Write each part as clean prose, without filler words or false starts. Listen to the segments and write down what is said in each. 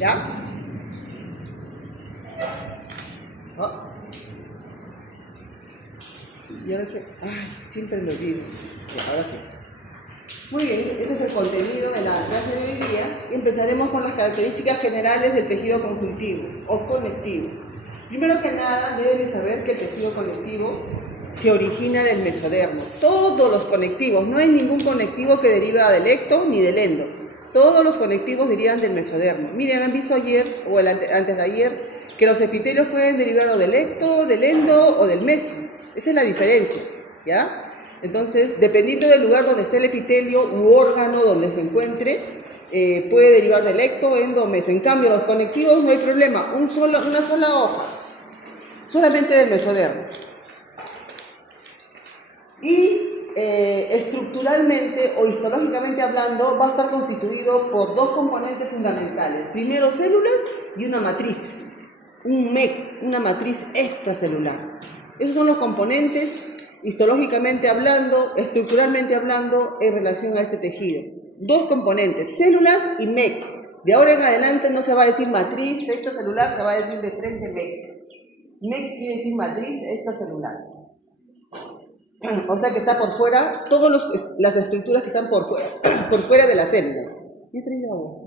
¿Ya? Oh. Y ahora que... Ay, siempre me olvido. Ya, ahora sí. Muy bien, ese es el contenido de la clase de hoy día. Empezaremos con las características generales del tejido conjuntivo o conectivo. Primero que nada, deben de saber que el tejido conectivo se origina del mesodermo. Todos los conectivos, no hay ningún conectivo que deriva del ecto ni del endo. Todos los conectivos derivan del mesodermo. Miren, han visto ayer o antes de ayer que los epitelios pueden derivar o del ecto, del endo o del meso. Esa es la diferencia, ¿ya? Entonces, dependiendo del lugar donde esté el epitelio u órgano donde se encuentre, puede derivar del ecto, endo o meso. En cambio, los conectivos no hay problema, una sola hoja, solamente del mesodermo. Y estructuralmente o histológicamente hablando, va a estar constituido por dos componentes fundamentales. Primero, células y una matriz, un MEC, una matriz extracelular. Esos son los componentes histológicamente hablando, estructuralmente hablando, en relación a este tejido. Dos componentes, células y MEC. De ahora en adelante no se va a decir matriz extracelular, se va a decir de frente MEC. MEC quiere decir matriz extracelular. O sea que está por fuera, todas las estructuras que están por fuera de las células. Yo he traído agua.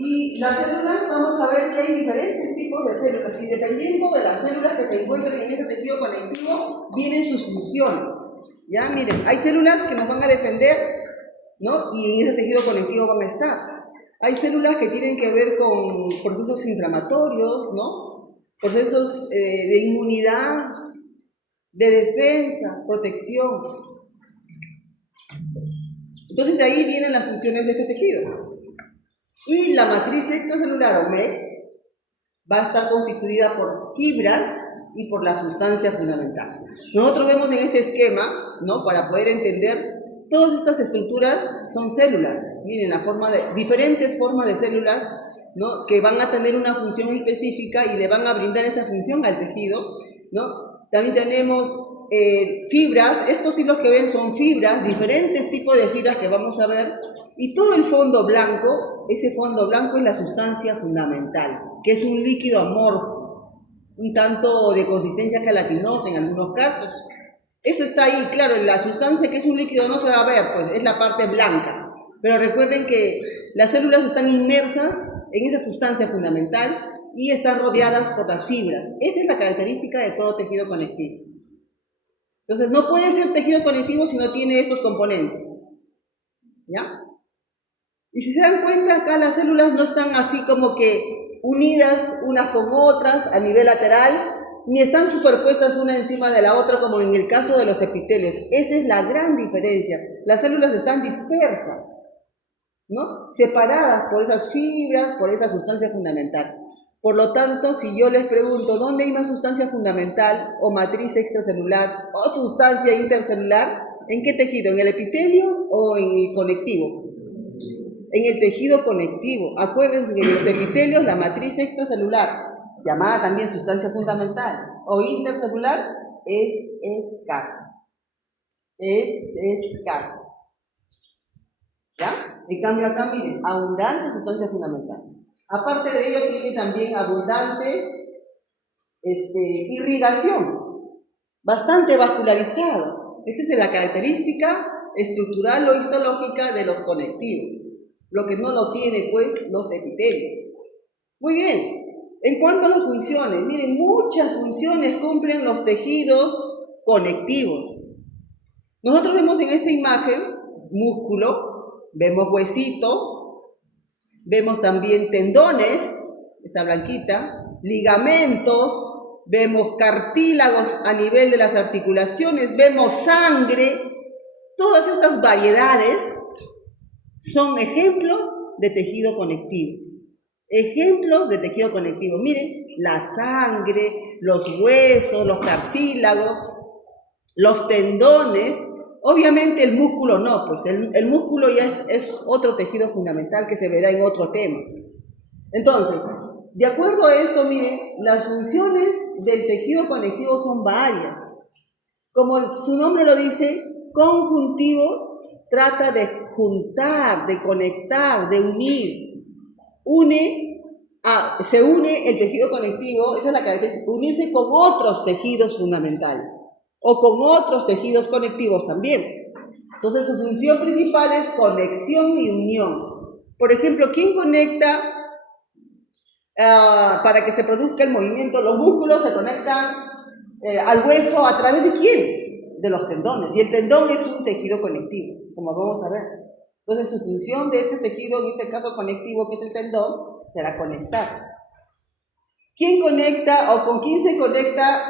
Y las células, vamos a ver que hay diferentes tipos de células y dependiendo de las células que se encuentren en ese tejido conectivo, vienen sus funciones. Ya, miren, hay células que nos van a defender, ¿no? Y en ese tejido conectivo van a estar. Hay células que tienen que ver con procesos inflamatorios, ¿no? Procesos de inmunidad, de defensa, protección. Entonces de ahí vienen las funciones de este tejido. Y la matriz extracelular o MEC va a estar constituida por fibras y por la sustancia fundamental. Nosotros vemos en este esquema, ¿no? Para poder entender, todas estas estructuras son células. Miren, diferentes formas de células, ¿no? Que van a tener una función específica y le van a brindar esa función al tejido, ¿no? También tenemos fibras, estos hilos que ven son fibras, diferentes tipos de fibras que vamos a ver, y todo el fondo blanco, ese fondo blanco es la sustancia fundamental, que es un líquido amorfo, un tanto de consistencia gelatinosa en algunos casos. Eso está ahí, claro, en la sustancia que es un líquido no se va a ver, pues es la parte blanca. Pero recuerden que las células están inmersas en esa sustancia fundamental y están rodeadas por las fibras. Esa es la característica de todo tejido conectivo. Entonces, no puede ser tejido conectivo si no tiene estos componentes. ¿Ya? Y si se dan cuenta, acá las células no están así como que unidas unas con otras a nivel lateral, ni están superpuestas una encima de la otra como en el caso de los epitelios. Esa es la gran diferencia. Las células están dispersas, ¿no? Separadas por esas fibras, por esa sustancia fundamental. Por lo tanto, si yo les pregunto, ¿dónde hay más sustancia fundamental o matriz extracelular o sustancia intercelular? ¿En qué tejido? ¿En el epitelio o en el conectivo? En el tejido conectivo. Acuérdense que en los epitelios la matriz extracelular, llamada también sustancia fundamental, o intercelular, es escasa. Es escasa. ¿Ya? En cambio acá, miren, abundante sustancia fundamental. Aparte de ello, tiene también abundante irrigación, bastante vascularizado. Esa es la característica estructural o histológica de los conectivos. Lo que no lo tiene, pues, los epitelios. Muy bien. En cuanto a las funciones, miren, muchas funciones cumplen los tejidos conectivos. Nosotros vemos en esta imagen músculo, vemos huesito, vemos también tendones, esta blanquita, ligamentos, vemos cartílagos a nivel de las articulaciones, vemos sangre. Todas estas variedades son ejemplos de tejido conectivo. Ejemplos de tejido conectivo. Miren, la sangre, los huesos, los cartílagos, los tendones. Obviamente el músculo no, pues el músculo ya es otro tejido fundamental que se verá en otro tema. Entonces, de acuerdo a esto, miren, las funciones del tejido conectivo son varias. Como su nombre lo dice, conjuntivo, trata de juntar, de conectar, de unir. Se une el tejido conectivo, esa es la característica, unirse con otros tejidos fundamentales o con otros tejidos conectivos también. Entonces su función principal es conexión y unión. Por ejemplo, ¿quién conecta para que se produzca el movimiento? Los músculos se conectan al hueso ¿a través de quién? De los tendones. Y el tendón es un tejido conectivo, como vamos a ver. Entonces su función de este tejido, en este caso conectivo, que es el tendón, será conectar. ¿Quién conecta o con quién se conecta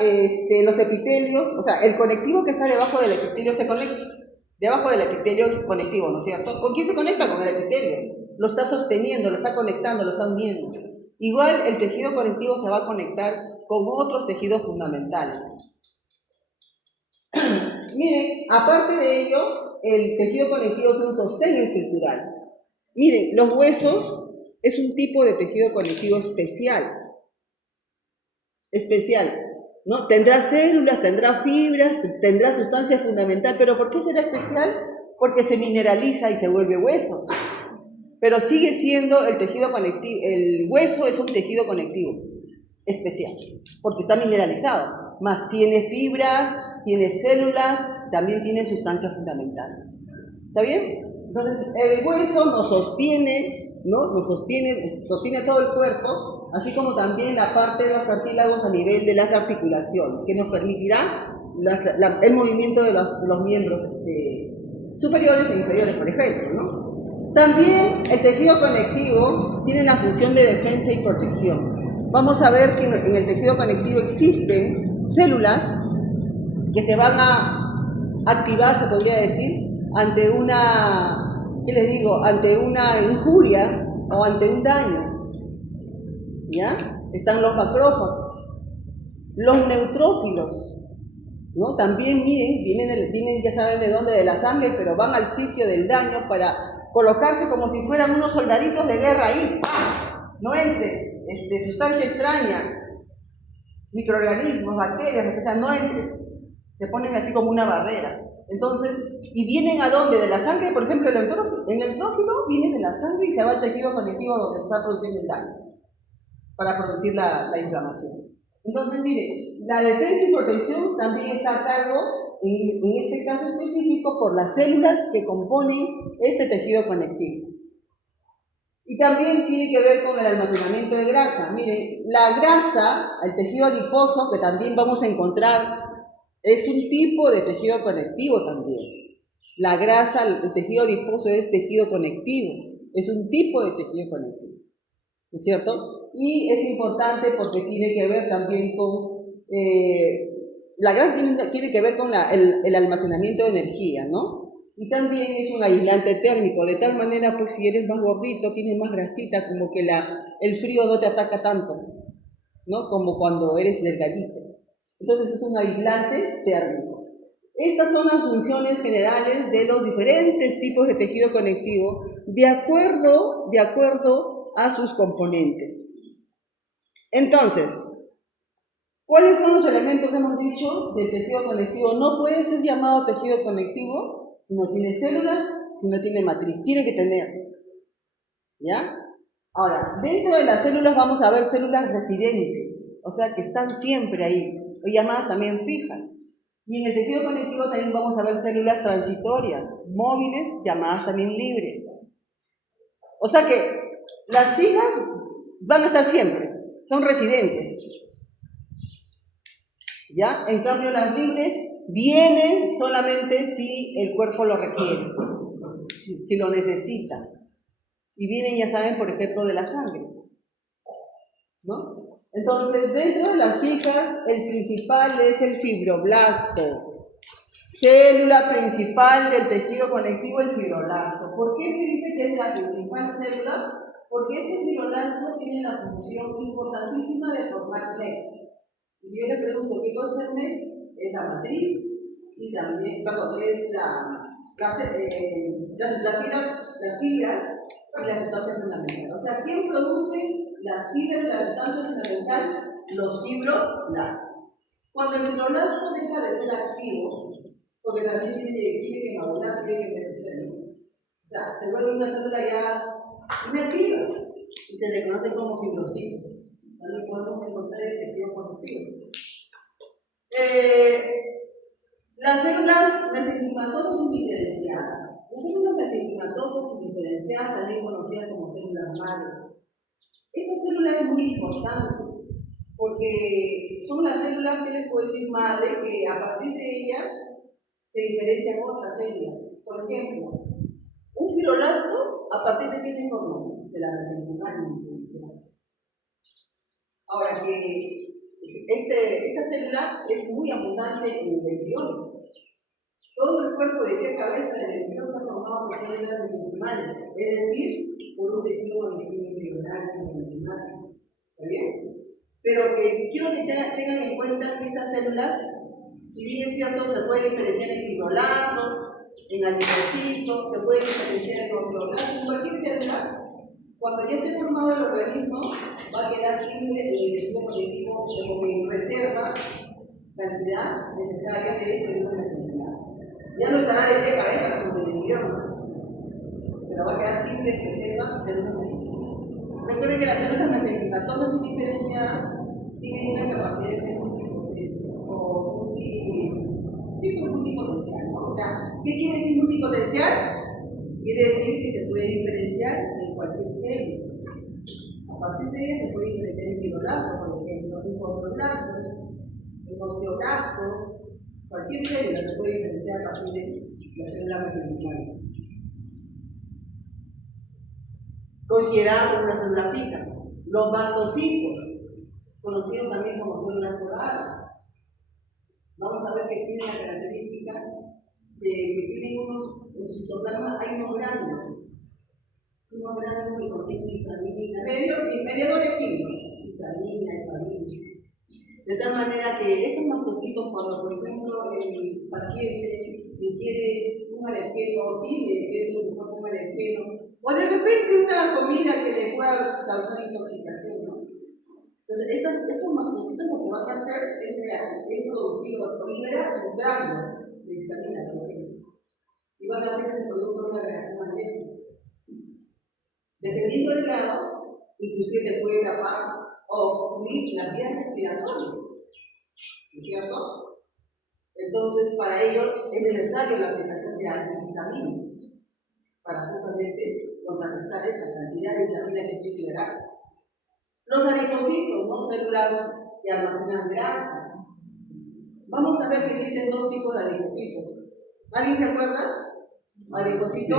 los epitelios? O sea, el conectivo que está debajo del epitelio se conecta. Debajo del epitelio es conectivo, ¿no es cierto? ¿Con quién se conecta? Con el epitelio. Lo está sosteniendo, lo está conectando, lo está uniendo. Igual el tejido conectivo se va a conectar con otros tejidos fundamentales. Miren, aparte de ello, el tejido conectivo es un sostén estructural. Miren, los huesos es un tipo de tejido conectivo especial, ¿no? Tendrá células, tendrá fibras, tendrá sustancia fundamental, pero ¿por qué será especial? Porque se mineraliza y se vuelve hueso. Pero sigue siendo el tejido conectivo, el hueso es un tejido conectivo especial, porque está mineralizado, más tiene fibra, tiene células, también tiene sustancias fundamentales. ¿Está bien? Entonces, el hueso nos sostiene, ¿no? Sostiene todo el cuerpo, así como también la parte de los cartílagos a nivel de las articulaciones, que nos permitirá el movimiento de los miembros superiores e inferiores, por ejemplo, ¿no? También el tejido conectivo tiene la función de defensa y protección. Vamos a ver que en el tejido conectivo existen células que se van a activar, se podría decir, ante ante una injuria o ante un daño. ¿Ya? Están los macrófagos, los neutrófilos, ¿no? También vienen, ya saben de dónde, de la sangre, pero van al sitio del daño para colocarse como si fueran unos soldaditos de guerra ahí. No entres, sustancia extraña, microorganismos, bacterias, lo que sea, no entres. Se ponen así como una barrera. Entonces, ¿y vienen a dónde? De la sangre, por ejemplo, el neutrófilo viene de la sangre y se va al tejido conectivo donde se está produciendo el daño, para producir la inflamación. Entonces, miren, la defensa y protección también está a cargo, en este caso específico, por las células que componen este tejido conectivo. Y también tiene que ver con el almacenamiento de grasa. Miren, la grasa, el tejido adiposo, que también vamos a encontrar, es un tipo de tejido conectivo también. La grasa, el tejido adiposo es tejido conectivo, es un tipo de tejido conectivo, ¿no es cierto? Y es importante porque tiene que ver también con, la grasa tiene que ver con el almacenamiento de energía, ¿no? Y también es un aislante térmico, de tal manera, pues si eres más gordito, tienes más grasita, como que el frío no te ataca tanto, ¿no? Como cuando eres delgadito. Entonces es un aislante térmico. Estas son las funciones generales de los diferentes tipos de tejido conectivo de acuerdo a sus componentes. Entonces, ¿cuáles son los elementos, hemos dicho, del tejido conectivo? No puede ser llamado tejido conectivo si no tiene células, si no tiene matriz. Tiene que tener. ¿Ya? Ahora, dentro de las células vamos a ver células residentes, o sea, que están siempre ahí, o llamadas también fijas. Y en el tejido conectivo también vamos a ver células transitorias, móviles, llamadas también libres. O sea que las fijas van a estar siempre, son residentes. ¿Ya? En cambio, las libres vienen solamente si el cuerpo lo requiere, si lo necesita. Y vienen, ya saben, por ejemplo, de la sangre, ¿no? Entonces, dentro de las fijas, el principal es el fibroblasto. Célula principal del tejido conectivo, el fibroblasto. ¿Por qué se dice que es la principal célula? Porque este fibroblasto tiene la función importantísima de formar NET. Y yo le pregunto, ¿qué cosa es NET? Es la matriz y también, perdón, es las fibras y la sustancia fundamental. O sea, ¿quién produce las fibras y la sustancia fundamental? Los fibroblastos. Cuando el fibroblasto deja de ser activo, porque también tiene que madurar, tiene que crecer, O sea, se vuelve una célula ya inactiva y se le conoce como fibrocito. Donde podemos encontrar el tejido conductivo. Las células mesenquimatosas indiferenciadas. Las células mesenquimatosas indiferenciadas, también conocidas como células madre. Esa célula es muy importante porque son las células que les puedo decir madre, que a partir de ellas se diferencian otras células. Por ejemplo, un fibroblasto, ¿a partir de qué se formó? De la mesenquimal. Ahora que esta célula es muy abundante en el embrión. Todo el cuerpo de pie a cabeza del embrión está formado por células mesenquimales, es decir, por un tejido conectivo embrionario mesenquimal. ¿Está bien? Pero que quiero que tengan en cuenta que estas células, si bien es cierto, se puede diferenciar en fibroblasto, en adipocito, se puede diferenciar en osteoblasto, en cualquier célula. Cuando ya esté formado el organismo, va a quedar siempre el tejido conectivo como que reserva cantidad necesaria de células mesenquimales. Ya no estará de pie a cabeza como en el embrión, pero va a quedar siempre en reserva células mesenquimales. Recuerden que las células mesenquimatosas indiferenciadas tienen una capacidad de ser multipotencial, ¿no? O sea, ¿qué quiere decir multipotencial? Quiere decir que se puede diferenciar en cualquier célula. A partir de ella se puede diferenciar en fibroblasto, por ejemplo, en fibroblasto, en osteoblasto, cualquier célula se puede diferenciar a partir de la célula mesenquimal. Considerada una célula fija. Los mastocitos, conocidos también como células solares. Vamos a ver que tienen la característica de que tienen en su citoplasma hay unos gránulos que contienen histamina, mediadores químicos, histamina, heparina. De tal manera que estos mastocitos, cuando por ejemplo el paciente ingiere un alergeno o tiene en su cuerpo un alergeno, o de repente una comida que le pueda causar intoxicación, ¿no? Entonces, estos mastocitos lo que van a hacer es producir o liberar un grano de histamina, por ejemplo, y van a hacer que se produzca una reacción alérgica. Dependiendo del grado, inclusive te puede tapar o obstruir las vías respiratorias, ¿no es cierto? Entonces, para ello es necesaria la aplicación de antihistamínicos para justamente contrarrestar esa cantidad de histamina que estoy liberando. Los adipocitos, ¿no? Células que almacenan grasa. Vamos a ver que existen dos tipos de adipocitos. ¿Alguien se acuerda? Adipocito.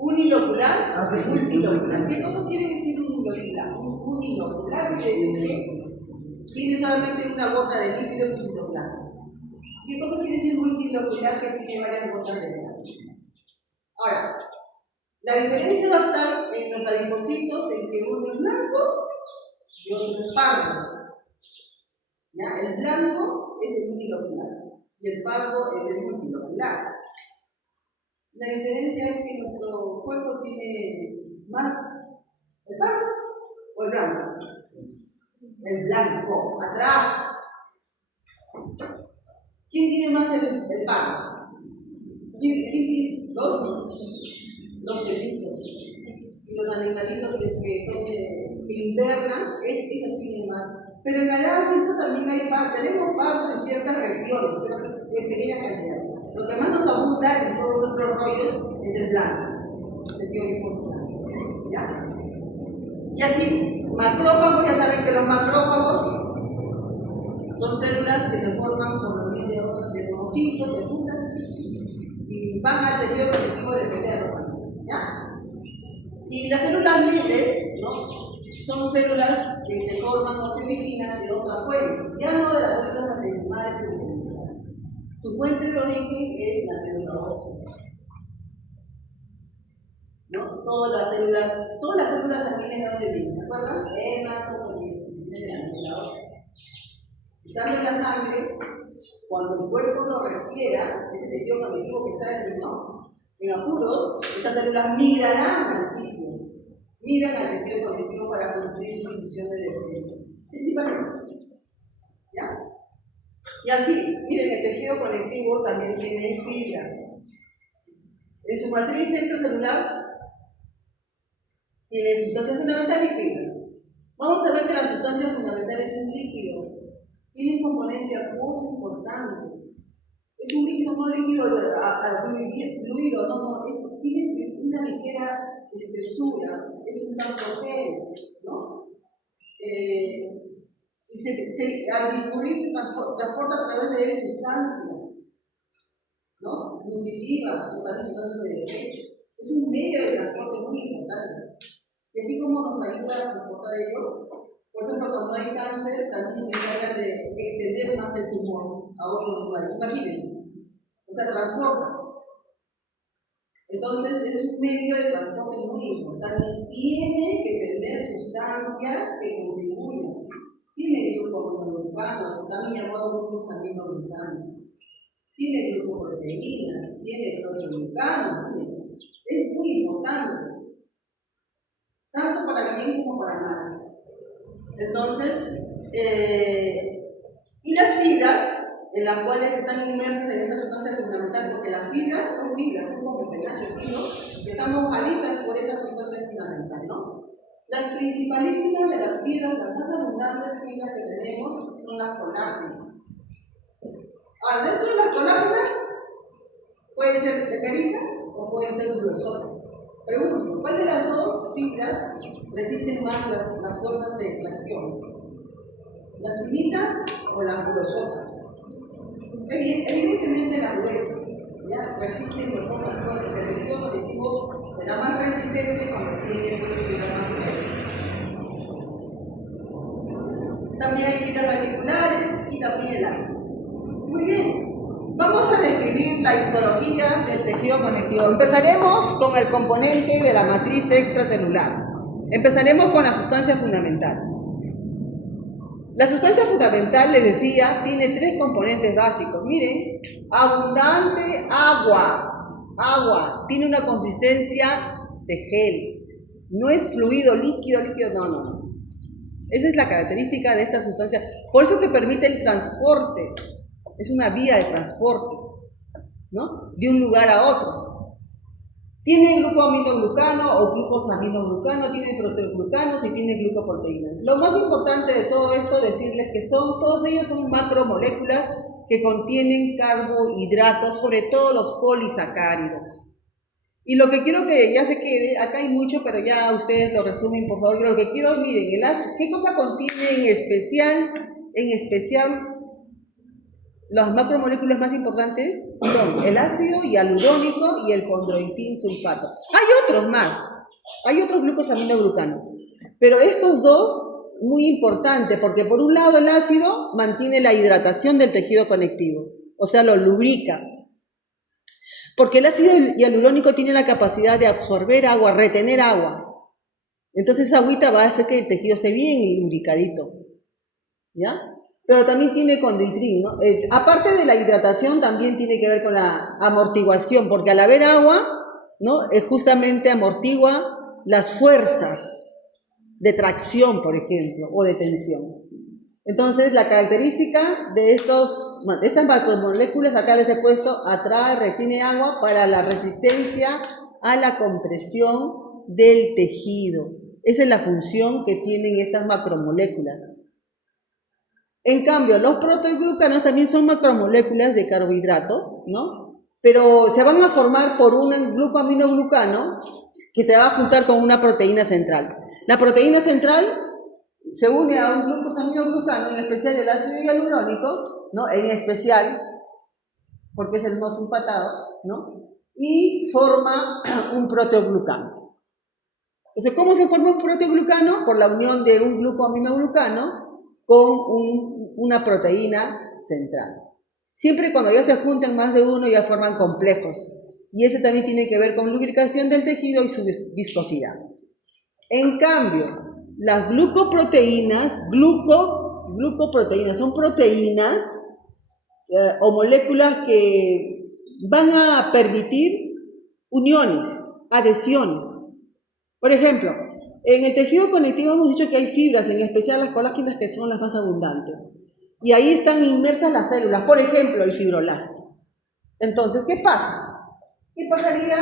Unilocular y multilocular. ¿Qué cosa quiere decir unilocular? Unilocular quiere decir que tiene solamente una gota de líquido en su citoplasma. ¿Qué cosa quiere decir multilocular? Que tiene varias gotas de grasa. Ahora, la diferencia va a estar en los adipocitos en que uno es blanco y otro es pardo. ¿Ya? El blanco es el unilocular y el pardo es el multilocular. La diferencia es que nuestro cuerpo tiene más el pardo o el blanco. El blanco, atrás. ¿Quién tiene más el pardo? ¿Quién tiene? Los cerditos y los animalitos que invernan, ellos tienen más. Pero en el adulto también hay tenemos pardos en ciertas regiones, pero en pequeña cantidad. Lo que más nos abunda en todo nuestro rollo es el blanco, el tejido blanco. ¿Ya? Y así, macrófagos, ya saben que los macrófagos son células que se forman por la unión de otros de monocitos, se juntan y van al tejido conectivo del epitelio. ¿Ya? Y las células libres, ¿no? Son células que se forman o se originan de otra fuente, ya no de las células mesenquimales diferenciadas. Su fuente de origen es la célula ósea. ¿No? Todas las células sanguíneas no vienen, ¿se acuerdan? Hematopoiesis, de la célula ósea. Estando en la sangre, cuando el cuerpo lo requiera, ese tejido conectivo que está en apuros, estas células migrarán al sitio, migran al tejido conectivo para cumplir su función de defensa, principalmente. ¿Ya? Y así, miren, el tejido conectivo también tiene fibras. En su matriz extracelular tiene sustancia fundamental y fibra. Vamos a ver que la sustancia fundamental es un líquido. Tiene un componente acuoso importante. Es un líquido, no líquido fluido, no, tiene una ligera espesura, es un tanto gel, ¿no? Y al discurrir se transporta a través de sustancias, ¿no? Nutritivas, o también sustancias de desecho. Es un medio de transporte muy importante. Y así como nos ayuda a transportar ello, por ejemplo, cuando hay cáncer, también se encarga de extender más el tumor a otros lugares. Imagínense. O sea, transporta. Entonces, es un medio de transporte muy importante. Tiene que tener sustancias que contribuyan. Tiene grupos monoglucanos, también llamados grupos aminoglucanos. Tiene glucoproteínas, tiene proteoglucanos. Es muy importante. Tanto para bien como para mal. Entonces, y las fibras, en las cuales están inmersas en esa sustancia fundamental, porque las fibras son como el penacho fino, que están mojaditas por esa sustancia fundamental, ¿no? Las principalísimas de las fibras, las más abundantes fibras que tenemos, son las colágenas. Ahora, dentro de las colágenas, pueden ser delgaditas o pueden ser gruesotas. Pregunto, ¿cuál de las dos fibras resisten más las fuerzas de tracción? ¿Las finitas o las gruesotas? Evidentemente la gruesa, ¿ya? Resisten por pocas fuerzas del tejido conectivo, la más resistente cuando tiene fibras más gruesas. También hay fibras reticulares y también elásticas. Muy bien. Vamos a describir la histología del tejido conectivo. Empezaremos con el componente de la matriz extracelular. Empezaremos con la sustancia fundamental. La sustancia fundamental, les decía, tiene tres componentes básicos. Miren, abundante agua. Tiene una consistencia de gel. No es fluido, líquido, no. Esa es la característica de esta sustancia. Por eso que permite el transporte. Es una vía de transporte, ¿no? De un lugar a otro. Tiene glucoaminoglucano o glucosaminoglucano, tiene proteoglucanos y tiene glucoproteínas. Lo más importante de todo esto es decirles que todos ellos son macromoléculas que contienen carbohidratos, sobre todo los polisacáridos. Y lo que quiero que ya se quede, acá hay mucho, pero ya ustedes lo resumen, por favor. Lo que quiero, miren, ¿qué cosa contiene en especial? Las macromoléculas más importantes son el ácido hialurónico y el condroitin sulfato. Hay otros más, hay otros glucosaminoglucanos, pero estos dos, muy importantes, porque por un lado el ácido mantiene la hidratación del tejido conectivo, o sea, lo lubrica. Porque el ácido hialurónico tiene la capacidad de absorber agua, retener agua. Entonces esa agüita va a hacer que el tejido esté bien lubricadito, ¿ya? Pero también tiene condroitin, ¿no? Aparte de la hidratación, también tiene que ver con la amortiguación, porque al haber agua, ¿no? Justamente amortigua las fuerzas de tracción, por ejemplo, o de tensión. Entonces, la característica de estas macromoléculas, acá les he puesto, atrae, retiene agua para la resistencia a la compresión del tejido. Esa es la función que tienen estas macromoléculas. En cambio, los proteoglucanos también son macromoléculas de carbohidrato, ¿no? Pero se van a formar por un glucoaminoglucano que se va a juntar con una proteína central. La proteína central se une a un glucosaminoglucano, en especial el ácido hialurónico, ¿no? En especial, porque es el no sulfatado, ¿no? Y forma un proteoglucano. Entonces, ¿cómo se forma un proteoglucano? Por la unión de un glucoaminoglucano con una proteína central. Siempre cuando ya se juntan más de uno ya forman complejos. Y ese también tiene que ver con lubricación del tejido y su viscosidad. En cambio, las glucoproteínas, son proteínas o moléculas que van a permitir uniones, adhesiones. Por ejemplo, en el tejido conectivo hemos dicho que hay fibras, en especial las colágenas, que son las más abundantes. Y ahí están inmersas las células, por ejemplo, el fibroblasto. Entonces, ¿qué pasa? ¿Qué pasaría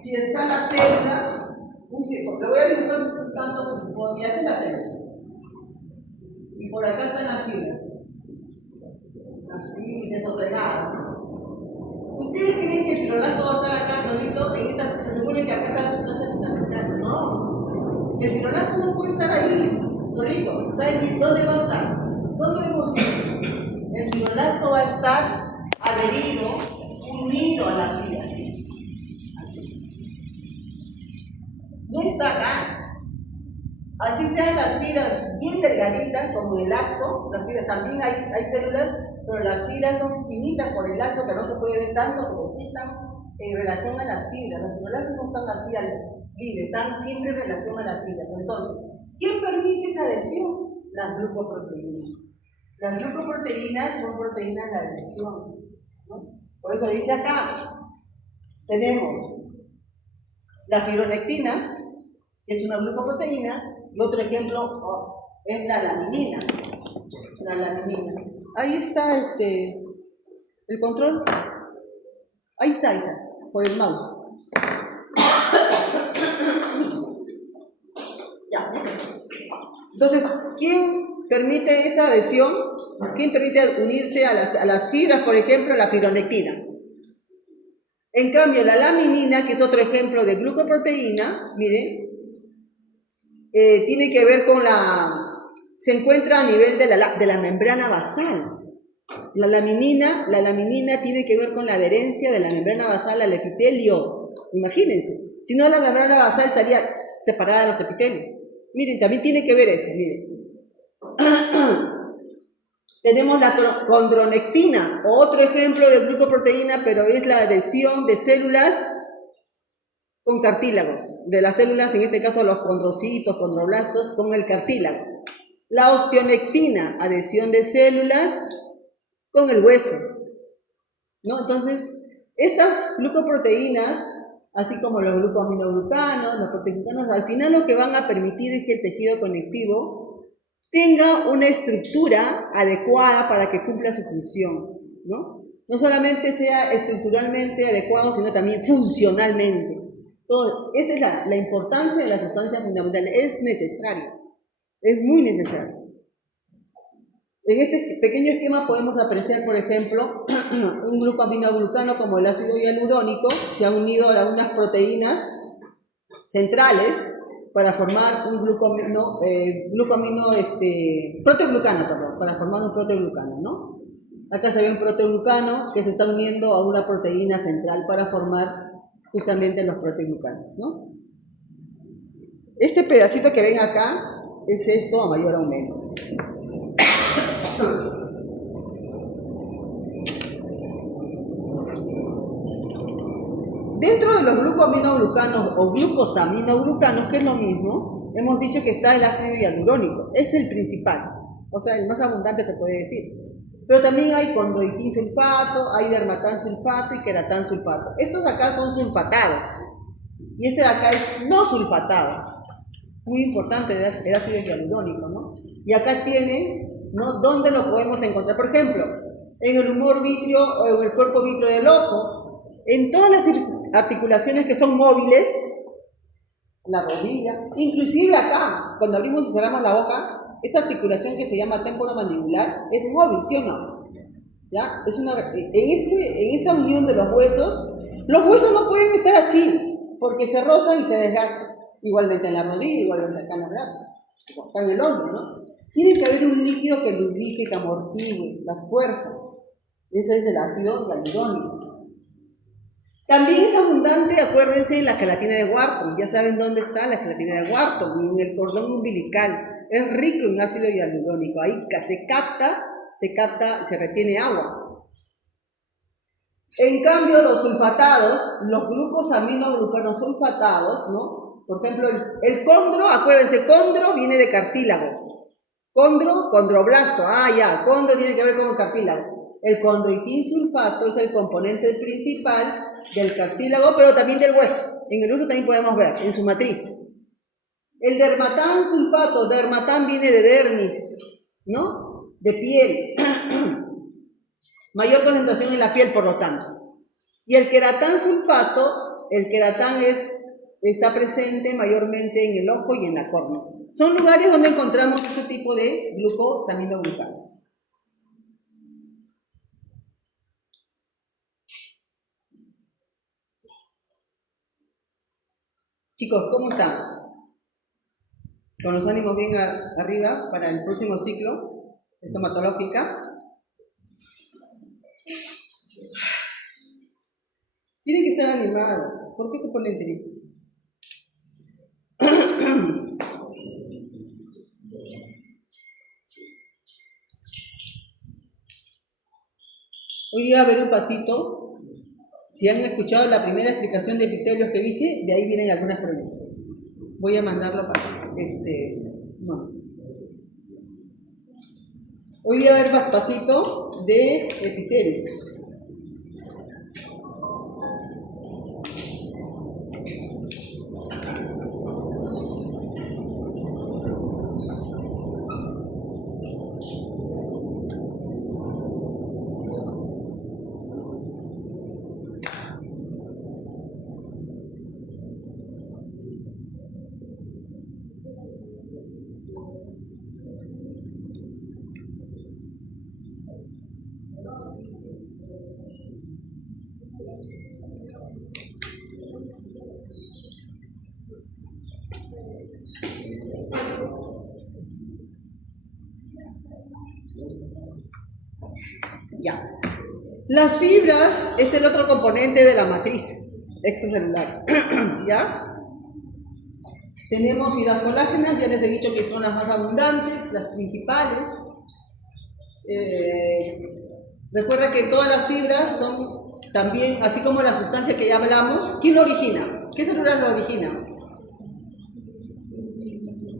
si está la célula? Le voy a dibujar un tanto por su forma. Esta es la célula. Y por acá están las fibras. Así, desordenado, ¿no? ¿Ustedes creen que el fibroblasto va a estar acá solito? Se supone que acá está la sustancia fundamental. No. El fibroblasto no puede estar ahí, solito. ¿Saben dónde va a estar? ¿Dónde vemos que el fibroblasto va a estar adherido, unido a la fibra? Así. No está acá. Así sean las fibras bien delgaditas, como el axo, las fibras también hay células, pero las fibras son finitas por el axo que no se puede ver tanto, pero sí están en relación a las fibras. Las fibras no están así libres, están siempre en relación a las fibras. Entonces, ¿quién permite esa adhesión? Las glucoproteínas. Las glucoproteínas son proteínas de adhesión, ¿no? Por eso dice acá, tenemos la fibronectina, que es una glucoproteína, y otro ejemplo es la laminina. La laminina. Ahí está el control. Ahí está, por el mouse. Ya. Entonces, ¿quién permite esa adhesión? ¿Quién permite unirse a las fibras, por ejemplo, la fibronectina? En cambio, la laminina, que es otro ejemplo de glucoproteína, miren, tiene que ver con se encuentra a nivel de la membrana basal. La laminina tiene que ver con la adherencia de la membrana basal al epitelio. Imagínense, si no la membrana basal estaría separada de los epitelios. Miren, también tiene que ver eso, miren. Tenemos la condronectina, otro ejemplo de glucoproteína, pero es la adhesión de células con cartílagos, de las células, en este caso los condrocitos, condroblastos, con el cartílago. La osteonectina, adhesión de células con el hueso, ¿no? Entonces, estas glucoproteínas, así como los glucoaminoglucanos, los proteoglucanos, al final lo que van a permitir es que el tejido conectivo tenga una estructura adecuada para que cumpla su función, ¿no? No solamente sea estructuralmente adecuado, sino también funcionalmente. Esa es la importancia de la sustancia fundamental. Es necesario, es muy necesario. En este pequeño esquema podemos apreciar, por ejemplo, un glucoaminoglucano como el ácido hialurónico se ha unido a unas proteínas centrales para formar un proteoglucano, para formar un proteoglucano, ¿no? Acá se ve un proteoglucano que se está uniendo a una proteína central para formar justamente los proteoglucanos, ¿no? Este pedacito que ven acá es esto a mayor aumento. Dentro de los glucoaminoglucanos o glucosaminoglucanos, que es lo mismo, hemos dicho que está el ácido hialurónico, es el principal, o sea, el más abundante se puede decir. Pero también hay condroitinsulfato, hay dermatansulfato y queratansulfato. Estos acá son sulfatados y este de acá es no sulfatado. Muy importante el ácido hialurónico, ¿no? Y acá tienen, ¿no?, ¿dónde lo podemos encontrar? Por ejemplo, en el humor vítreo o en el cuerpo vítreo del ojo, en todas las articulaciones que son móviles, la rodilla, inclusive acá, cuando abrimos y cerramos la boca, esta articulación que se llama temporomandibular es móvil, ¿sí o no? ¿Ya? En esa unión de los huesos no pueden estar así, porque se rozan y se desgastan. Igualmente en la rodilla, igualmente acá en los brazos, acá en el hombro, ¿no? Tiene que haber un líquido que lubrique, que amortigue las fuerzas. Ese es el ácido hialurónico. También es abundante, acuérdense, la gelatina de Wharton. Ya saben dónde está la gelatina de Wharton, en el cordón umbilical. Es rico en ácido hialurónico. Ahí se retiene agua. En cambio, los sulfatados, los glucosaminoglucanos sulfatados, ¿no? Por ejemplo, el condro, acuérdense, condro viene de cartílago. Condroblasto, condro tiene que ver con el cartílago. El condroitinsulfato es el componente principal del cartílago, pero también del hueso. En el hueso también podemos ver, en su matriz. El dermatansulfato, dermatán viene de dermis, ¿no? de piel, mayor concentración en la piel, por lo tanto. Y el queratán sulfato, el queratán está presente mayormente en el ojo y en la córnea. Son lugares donde encontramos este tipo de glucosaminoglucano. Chicos, ¿cómo están? Con los ánimos bien arriba para el próximo ciclo estomatológica. Tienen que estar animados. ¿Por qué se ponen tristes? Hoy día a ver un pasito. Si han escuchado la primera explicación de epitelios que dije, de ahí vienen algunas preguntas. Voy a mandarlo para no. Hoy día a ver pasito de epitelios. Ya. Las fibras es el otro componente de la matriz extracelular. ¿Ya? Tenemos fibras colágenas, ya les he dicho que son las más abundantes, las principales. Recuerda que todas las fibras son también, así como la sustancia que ya hablamos, ¿quién lo origina? ¿Qué célula lo origina?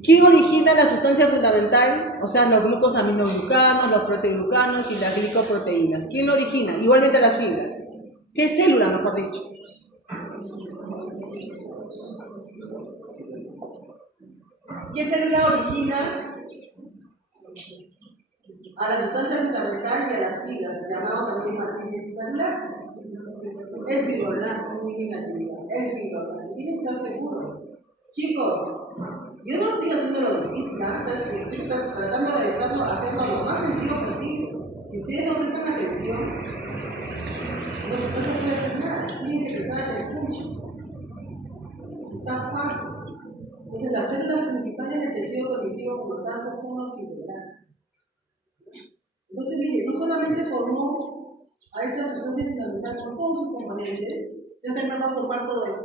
¿Quién origina la sustancia fundamental? O sea, los glucosaminoglucanos, los proteoglucanos y las glicoproteínas. ¿Quién lo origina? Igualmente las fibras. ¿Qué célula, mejor dicho? ¿Qué célula origina a la sustancia fundamental y a las fibras? Llamamos también matriz celular. El fibroblasto, el fibroblasto. Tienen que estar seguros. Chicos, yo no estoy haciendo lo difícil, estoy tratando de hacer lo más sencillo posible. Si ustedes no prestan atención, no se puede hacer nada. Tienen que prestar atención, chicos. Está fácil. Entonces, las células principales del tejido cognitivo, por lo tanto, son los fibroblastos. Entonces, mire, no solamente formó a esa sustancia fundamental con todos sus componentes, sino también va a formar todo eso.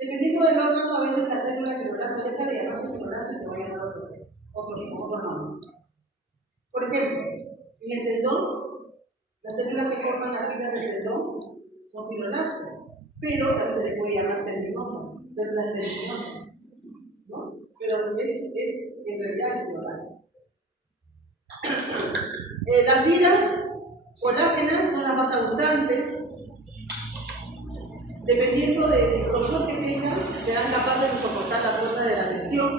Dependiendo del órgano, a veces la célula fibroblasto deja de llamarse fibroblasto y se va a llamar otro nombre. Por ejemplo, en el tendón, las células que forman la fibra del tendón son fibroblastos, pero también se le puede llamar tendinomas, células tendinosas, ¿no? Pero es en realidad fibroblasto. Las fibras colágenas son las más abundantes. Dependiendo del grosor que tengan, serán capaces de soportar la fuerza de la tensión.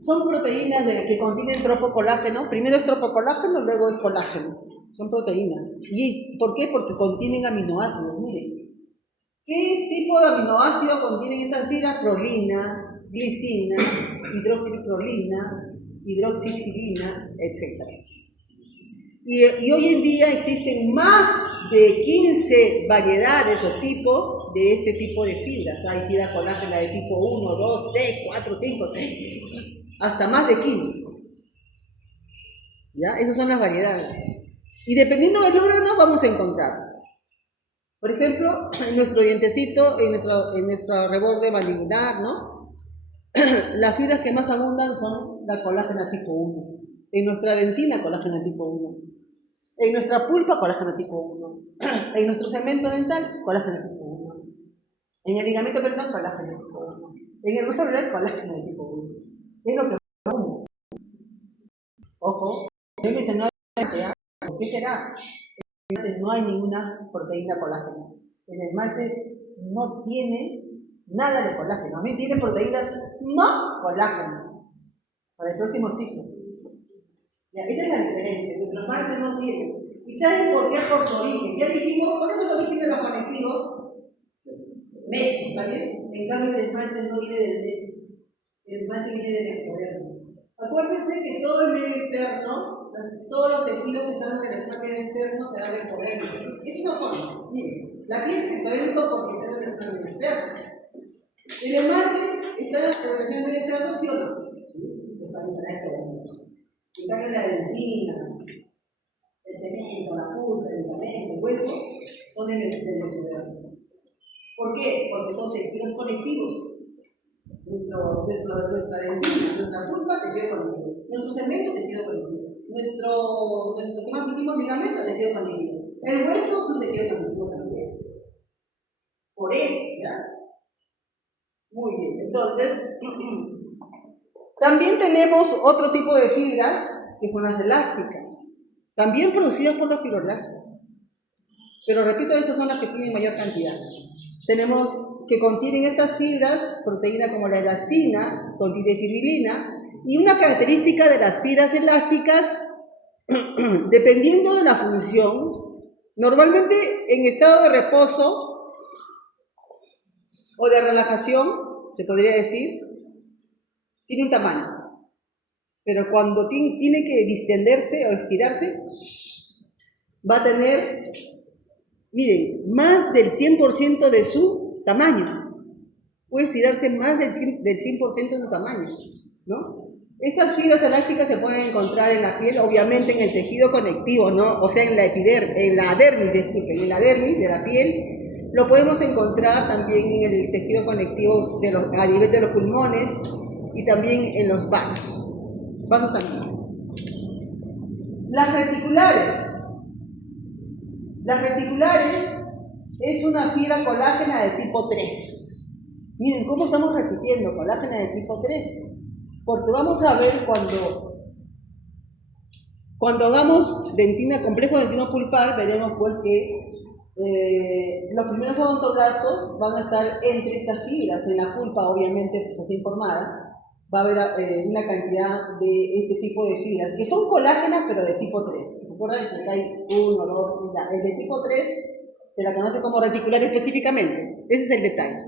Son proteínas que contienen tropocolágeno. Primero es tropocolágeno, luego es colágeno. Son proteínas. ¿Y por qué? Porque contienen aminoácidos. Miren, ¿qué tipo de aminoácido contienen esas fibras? Prolina, glicina, hidroxiprolina, hidroxicilina, etc. Y hoy en día existen más de 15 variedades o tipos de este tipo de fibras. Hay fibra colágena de tipo 1, 2, 3, 4, 5, 6, hasta más de 15. ¿Ya? Esas son las variedades. Y dependiendo del órgano vamos a encontrar. Por ejemplo, en nuestro dientecito, en nuestro reborde mandibular, ¿no? Las fibras que más abundan son la colágena tipo 1. En nuestra dentina, colágena tipo 1. En nuestra pulpa, colágeno tipo 1. En nuestro cemento dental, colágeno tipo 1. En el ligamento peritoneal, colágeno tipo 1. En el hueso oral, colágeno tipo 1. Es lo que más abunda. Ojo, yo he mencionado ¿por qué será? No hay ninguna proteína colágeno. El esmalte no tiene nada de colágeno. A mí tiene proteínas no colágenas. Para el próximo ciclo. Ya, esa es la diferencia. Nuestros esmalte no tiene. ¿Y saben por qué? Por su origen. Ya dijimos, por eso los origen de los conectivos, mesh, ¿está bien? En cambio, el esmalte no viene del mesh. El esmalte viene del ectodermo. Acuérdense que todo el medio externo, todos los tejidos que están en el esmalte externo se dan ectodermo. Es una forma. Miren, la piel es ectodérmico porque está en el esmalte externo. El esmalte está en el esmalte externo, ¿sí o no? Está en el ectodermo. En cambio, la dentina, el cemento, la pulpa, el ligamento, el hueso, son en el mesodermo. ¿Por qué? Porque son tejidos conectivos. Nuestra dentina, nuestra pulpa, tejido conectivo. Nuestro cemento, tejido conectivo. ¿Qué más dijimos? Ligamento, tejido conectivo. El hueso es un tejido conectivo también. Por eso, ¿ya? Muy bien, entonces, también tenemos otro tipo de fibras, que son las elásticas, también producidas por los fibroblastos. Pero repito, estas son las que tienen mayor cantidad. Tenemos que contienen estas fibras, proteína como la elastina, contiene fibrilina, y una característica de las fibras elásticas, dependiendo de la función, normalmente en estado de reposo o de relajación, se podría decir, tiene un tamaño. Pero cuando tiene que distenderse o estirarse, va a tener, miren, más del 100% de su tamaño. Puede estirarse más del 100% de su tamaño, ¿no? Estas fibras elásticas se pueden encontrar en la piel, obviamente en el tejido conectivo, ¿no? O sea, en la dermis de la piel. Lo podemos encontrar también en el tejido conectivo a nivel de los pulmones y también en los vasos sanguíneos. Las reticulares es una fibra colágena de tipo 3. Miren cómo estamos repitiendo colágena de tipo 3. Porque vamos a ver cuando hagamos complejo dentino pulpar, veremos pues que los primeros odontoblastos van a estar entre estas fibras. En la pulpa, obviamente, recién formada, va a haber una cantidad de este tipo de fibras, que son colágenas, pero de tipo 3. Recuerden que acá hay 1, 2, el de tipo 3 se la conoce como reticular específicamente. Ese es el detalle.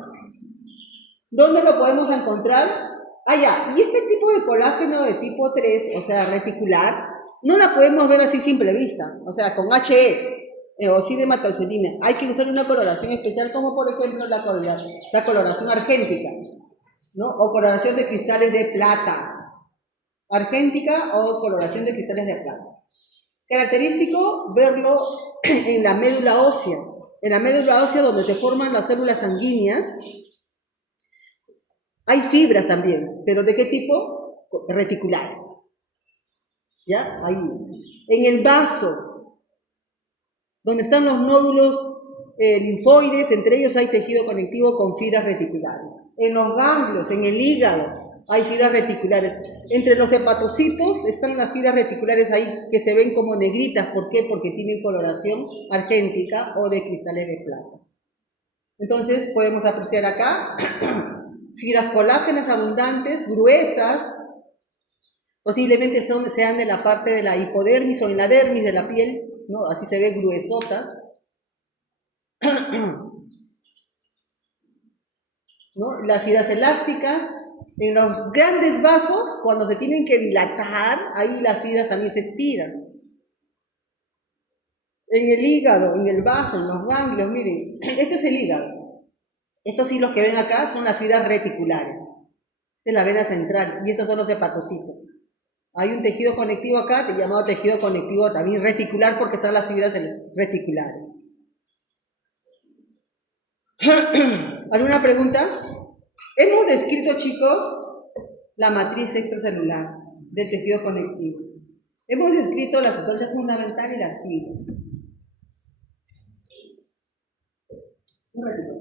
¿Dónde lo podemos encontrar? Ya. Y este tipo de colágeno de tipo 3, o sea, reticular, no la podemos ver así simple vista, o sea, con HE o sidematoxilina. Hay que usar una coloración especial, como por ejemplo la coloración argéntica, ¿no? O coloración de cristales de plata. Argéntica o coloración de cristales de plata. Característico verlo en la médula ósea. En la médula ósea, donde se forman las células sanguíneas, hay fibras también, pero ¿de qué tipo? Reticulares. ¿Ya? Ahí. En el vaso, donde están los nódulos linfoides, entre ellos hay tejido conectivo con fibras reticulares. En los ganglios, en el hígado, hay fibras reticulares. Entre los hepatocitos están las fibras reticulares ahí que se ven como negritas. ¿Por qué? Porque tienen coloración argéntica o de cristales de plata. Entonces podemos apreciar acá fibras colágenas abundantes, gruesas, posiblemente sean de la parte de la hipodermis o en la dermis de la piel, ¿no? Así se ve gruesotas. ¿No? Las fibras elásticas, en los grandes vasos, cuando se tienen que dilatar, ahí las fibras también se estiran. En el hígado, en el vaso, en los ganglios, miren, esto es el hígado. Estos hilos que ven acá son las fibras reticulares. Esta es la vena central y estos son los hepatocitos. Hay un tejido conectivo acá, llamado tejido conectivo también reticular, porque están las fibras reticulares. ¿Alguna pregunta? Hemos descrito, chicos, la matriz extracelular del tejido conectivo. Hemos descrito la sustancia fundamental y las fibras. Un ratito.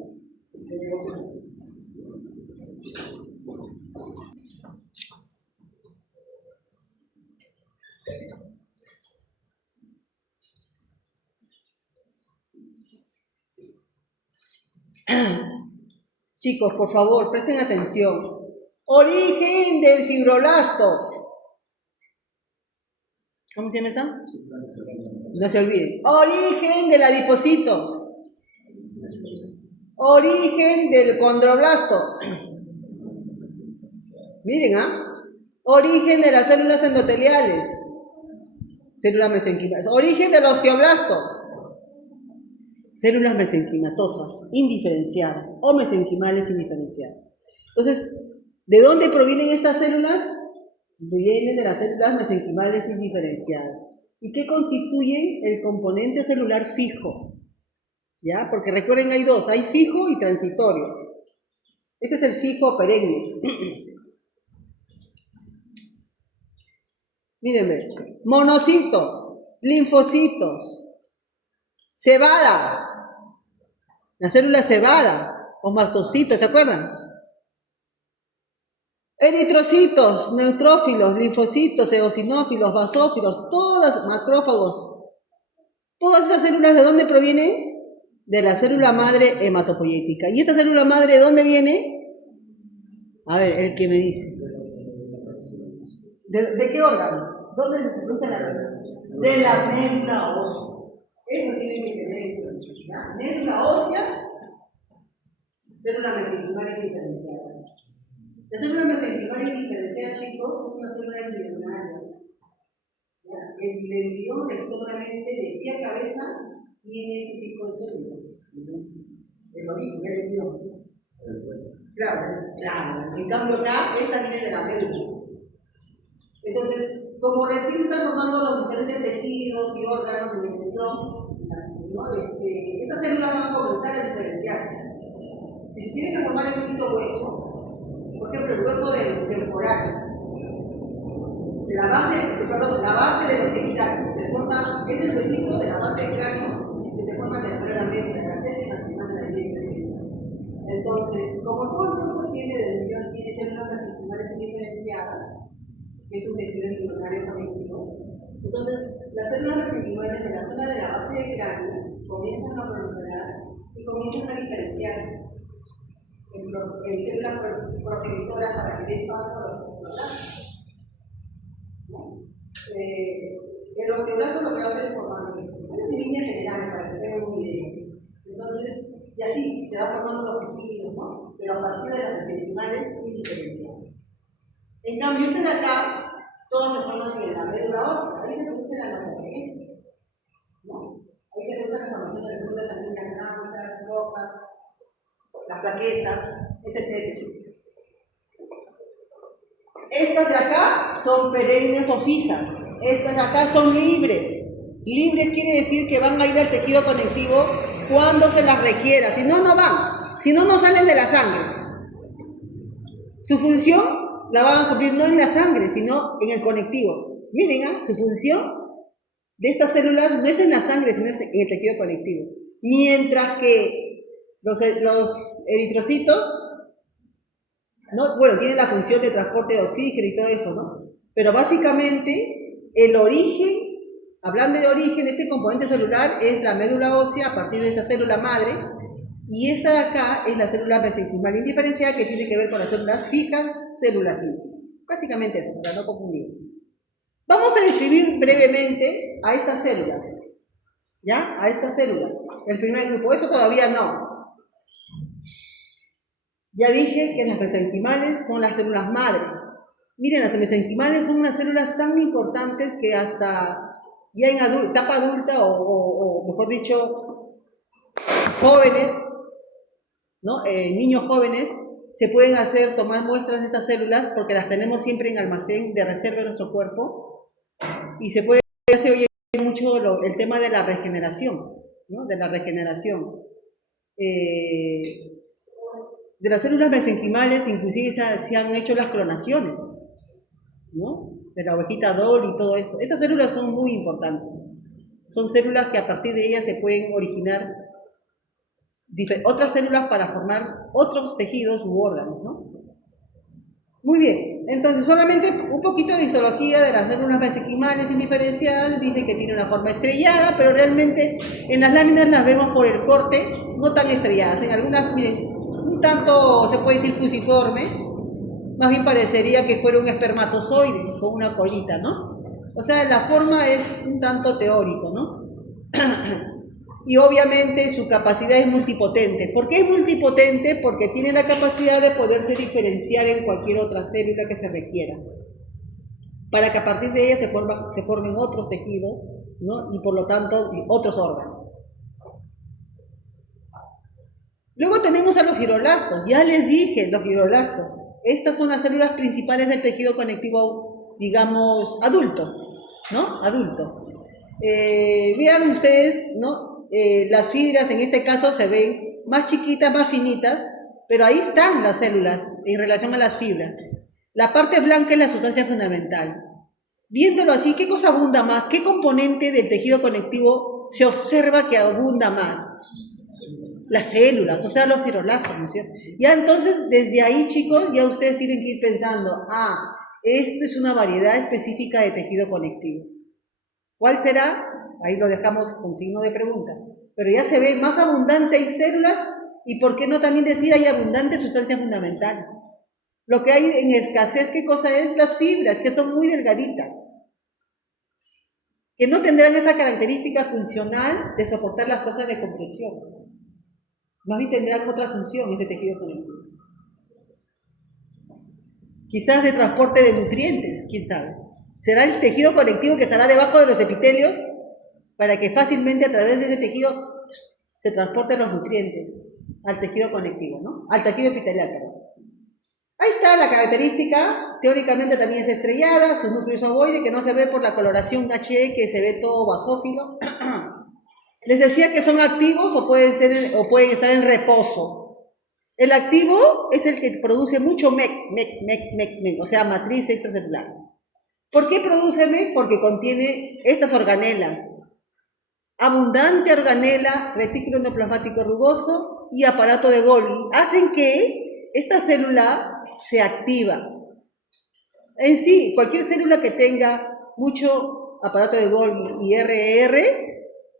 Chicos, por favor, presten atención. Origen del fibroblasto. ¿Cómo se llama esta? No se olviden. Origen del adipocito. Origen del condroblasto. Miren, origen de las células endoteliales. Células mesenquimales. Origen del osteoblasto. Células mesenquimatosas, indiferenciadas, o mesenquimales indiferenciadas. Entonces, ¿de dónde provienen estas células? Vienen de las células mesenquimales indiferenciadas. ¿Y qué constituyen el componente celular fijo? ¿Ya? Porque recuerden, hay dos, hay fijo y transitorio. Este es el fijo perenne. Mírenme, monocito, linfocitos, cebada, la célula cebada, o mastocitos, ¿se acuerdan? Eritrocitos, neutrófilos, linfocitos, eosinófilos, basófilos, todas, macrófagos. Todas estas células, ¿de dónde provienen? De la célula madre hematopoyética. ¿Y esta célula madre de dónde viene? A ver, el que me dice. ¿De qué órgano? ¿Dónde se produce la médula? De la médula ósea. Eso tiene que tener en cuenta. Médula ósea, célula mesenquimal indiferenciada. La célula mesenquimal indiferenciada, chicos, es una célula embrionaria. El embrión, solamente de pie a cabeza, tiene este tipo de células. El origen del embrión. Claro. En cambio acá, esta viene de la médula. Entonces, como recién se están formando los diferentes tejidos y órganos del embrión, ¿no? Estas células van a comenzar a diferenciarse. Si se tiene que formar en un sitio hueso, por ejemplo, el hueso temporal, de la base del occipital, se forma, es el huesito de la base del cráneo que se forma temporalmente en la séptima semana del embrión. Entonces, como todo el cuerpo tiene células mesenquimales indiferenciadas, que es un tejido embrionario conectivo, entonces las células mesenquimales de la zona de la base del cráneo comienzan a proliferar y comienzan a diferenciarse en células progenitoras para que den paso a los osteoblastos. El osteoblasto lo que va a hacer es formar líneas generales para que tengan una idea. Entonces, y así se va formando los tejidos, ¿no? Pero a partir de las mesenquimales indiferenciadas. En cambio, de acá, todas se forman en la médula ósea. Ahí se produce la hematopoiesis, ¿no? Ahí se produce la formación de las células sanguíneas blancas, rojas, las plaquetas, etc. Estas de acá son perennes o fijas. Estas de acá son libres. Libres quiere decir que van a ir al tejido conectivo cuando se las requiera. Si no, no van. Si no, no salen de la sangre. Su función la van a cumplir no en la sangre, sino en el conectivo. Miren, su función de estas células no es en la sangre, sino en el tejido conectivo. Mientras que los eritrocitos, ¿no? Bueno, tienen la función de transporte de oxígeno y todo eso, ¿no? Pero básicamente el origen, hablando de origen, este componente celular es la médula ósea a partir de esta célula madre, y esta de acá es la célula mesenquimal indiferenciada que tiene que ver con las células fijas, células libres. Básicamente eso, para no confundir. Vamos a describir brevemente a estas células, ¿ya? A estas células, el primer grupo, eso todavía no. Ya dije que las mesenquimales son las células madre. Miren, las mesenquimales son unas células tan importantes que hasta ya en etapa adulta o mejor dicho, jóvenes, ¿no? Niños jóvenes, se pueden tomar muestras de estas células porque las tenemos siempre en almacén de reserva en nuestro cuerpo y se puede hacer hoy mucho el tema de la regeneración, ¿no? De la regeneración. De las células mesenquimales inclusive se han hecho las clonaciones, ¿no? De la ovejita Dolly y todo eso. Estas células son muy importantes. Son células que a partir de ellas se pueden originar otras células para formar otros tejidos u órganos, ¿no? Muy bien, entonces solamente un poquito de histología de las células mesenquimales indiferenciadas. Dice que tiene una forma estrellada, pero realmente en las láminas las vemos por el corte no tan estrelladas. En algunas, miren, un tanto se puede decir fusiforme, más bien parecería que fuera un espermatozoide con una colita, ¿no? O sea, la forma es un tanto teórico, ¿no? Y obviamente su capacidad es multipotente. ¿Por qué es multipotente? Porque tiene la capacidad de poderse diferenciar en cualquier otra célula que se requiera, para que a partir de ella se formen otros tejidos, ¿no? Y por lo tanto otros órganos. Luego tenemos a los fibroblastos. Ya les dije, los fibroblastos. Estas son las células principales del tejido conectivo, digamos, adulto, ¿no? Adulto. Vean ustedes, ¿no? Las fibras en este caso se ven más chiquitas, más finitas, pero ahí están las células en relación a las fibras. La parte blanca es la sustancia fundamental. Viéndolo así, ¿qué cosa abunda más? ¿Qué componente del tejido conectivo se observa que abunda más? Las células, o sea, los fibroblastos, ¿no es cierto? Ya entonces, desde ahí, chicos, ya ustedes tienen que ir pensando, esto es una variedad específica de tejido conectivo. ¿Cuál será? Ahí lo dejamos con signo de pregunta. Pero ya se ve más abundante hay células, y por qué no también decir hay abundante sustancia fundamental. Lo que hay en escasez, ¿qué cosa es? Las fibras, que son muy delgaditas, que no tendrán esa característica funcional de soportar las fuerzas de compresión. Más bien tendrán otra función este tejido conectivo. Quizás de transporte de nutrientes, quién sabe. Será el tejido conectivo que estará debajo de los epitelios para que fácilmente a través de ese tejido se transporten los nutrientes al tejido conectivo, ¿no? Al tejido epitelial, perdón. Ahí está la característica, teóricamente también es estrellada, sus núcleos ovoides, que no se ve por la coloración He, que se ve todo basófilo. Les decía que son activos o pueden estar en reposo. El activo es el que produce mucho MEC, o sea, matriz extracelular. ¿Por qué produce MEC? Porque contiene estas organelas. Abundante organela, retículo endoplasmático rugoso y aparato de Golgi hacen que esta célula se activa. En sí, cualquier célula que tenga mucho aparato de Golgi y RR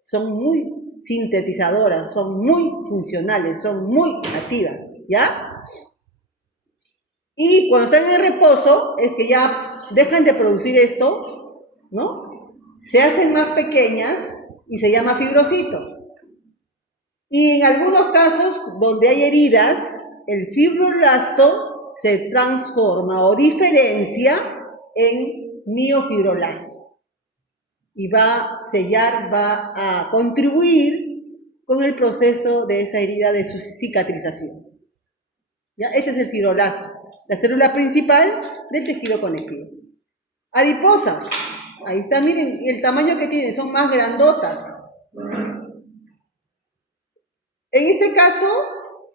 son muy sintetizadoras, son muy funcionales, son muy activas, ¿ya? Y cuando están en reposo es que ya dejan de producir esto, ¿no? Se hacen más pequeñas y se llama fibrocito. Y en algunos casos donde hay heridas, el fibroblasto se transforma o diferencia en miofibroblasto. Y va a sellar, va a contribuir con el proceso de esa herida de su cicatrización. ¿Ya? Este es el fibroblasto, la célula principal del tejido conectivo. Adiposas, ahí está, miren el tamaño que tienen, son más grandotas. En este caso,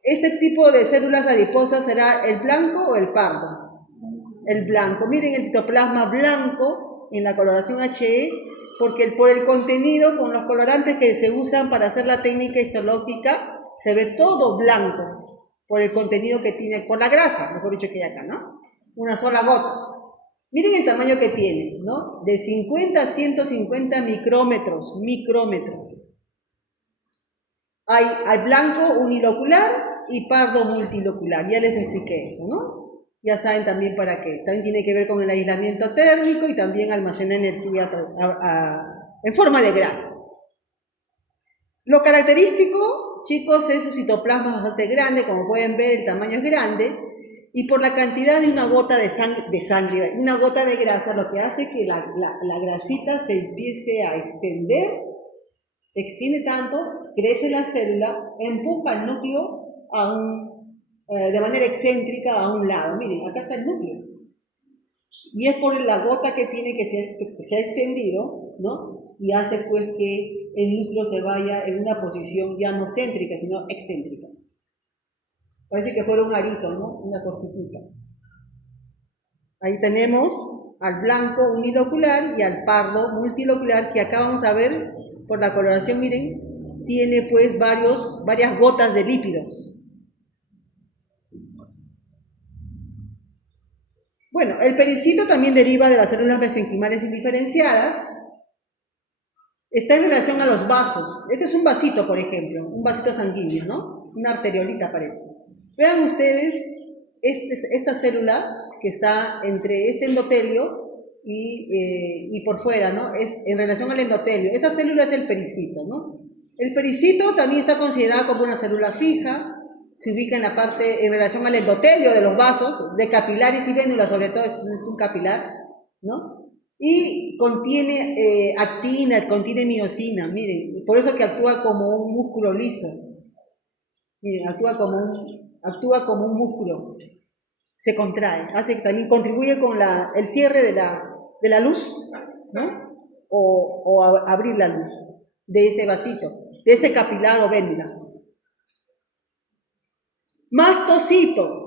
este tipo de células adiposas será el blanco o el pardo. El blanco, miren el citoplasma blanco en la coloración He, porque por el contenido, con los colorantes que se usan para hacer la técnica histológica, se ve todo blanco, por el contenido que tiene, por la grasa, mejor dicho que hay acá, ¿no? Una sola gota. Miren el tamaño que tiene, ¿no? De 50 a 150 micrómetros. Hay blanco unilocular y pardo multilocular, ya les expliqué eso, ¿no? Ya saben también para qué. También tiene que ver con el aislamiento térmico y también almacena energía en forma de grasa. Lo característico, chicos, es su citoplasma bastante grande, como pueden ver el tamaño es grande, y por la cantidad de una gota de sangre, una gota de grasa, lo que hace que la grasita se empiece a extender, se extiende tanto, crece la célula, empuja el núcleo de manera excéntrica a un lado. Miren, acá está el núcleo. Y es por la gota que tiene que se ha extendido, ¿no? Y hace pues que el núcleo se vaya en una posición ya no céntrica, sino excéntrica. Parece que fuera un arito, ¿no? Una sortijita. Ahí tenemos al blanco unilocular y al pardo multilocular, que acá vamos a ver por la coloración, miren, tiene pues varias gotas de lípidos. Bueno, el pericito también deriva de las células mesenquimales indiferenciadas. Está en relación a los vasos. Este es un vasito, por ejemplo, un vasito sanguíneo, ¿no? Una arteriolita parece. Vean ustedes esta célula que está entre este endotelio y por fuera, ¿no? Es en relación al endotelio. Esta célula es el pericito, ¿no? El pericito también está considerado como una célula fija, se ubica en la parte, en relación al endotelio de los vasos, de capilares y vénulas, sobre todo es un capilar, ¿no? Y contiene actina, contiene miosina, miren, por eso que actúa como un músculo liso. Miren, actúa como un músculo, se contrae, también contribuye con el cierre de la luz, ¿no? O abrir la luz de ese vasito, de ese capilar o vénula. Mastocito.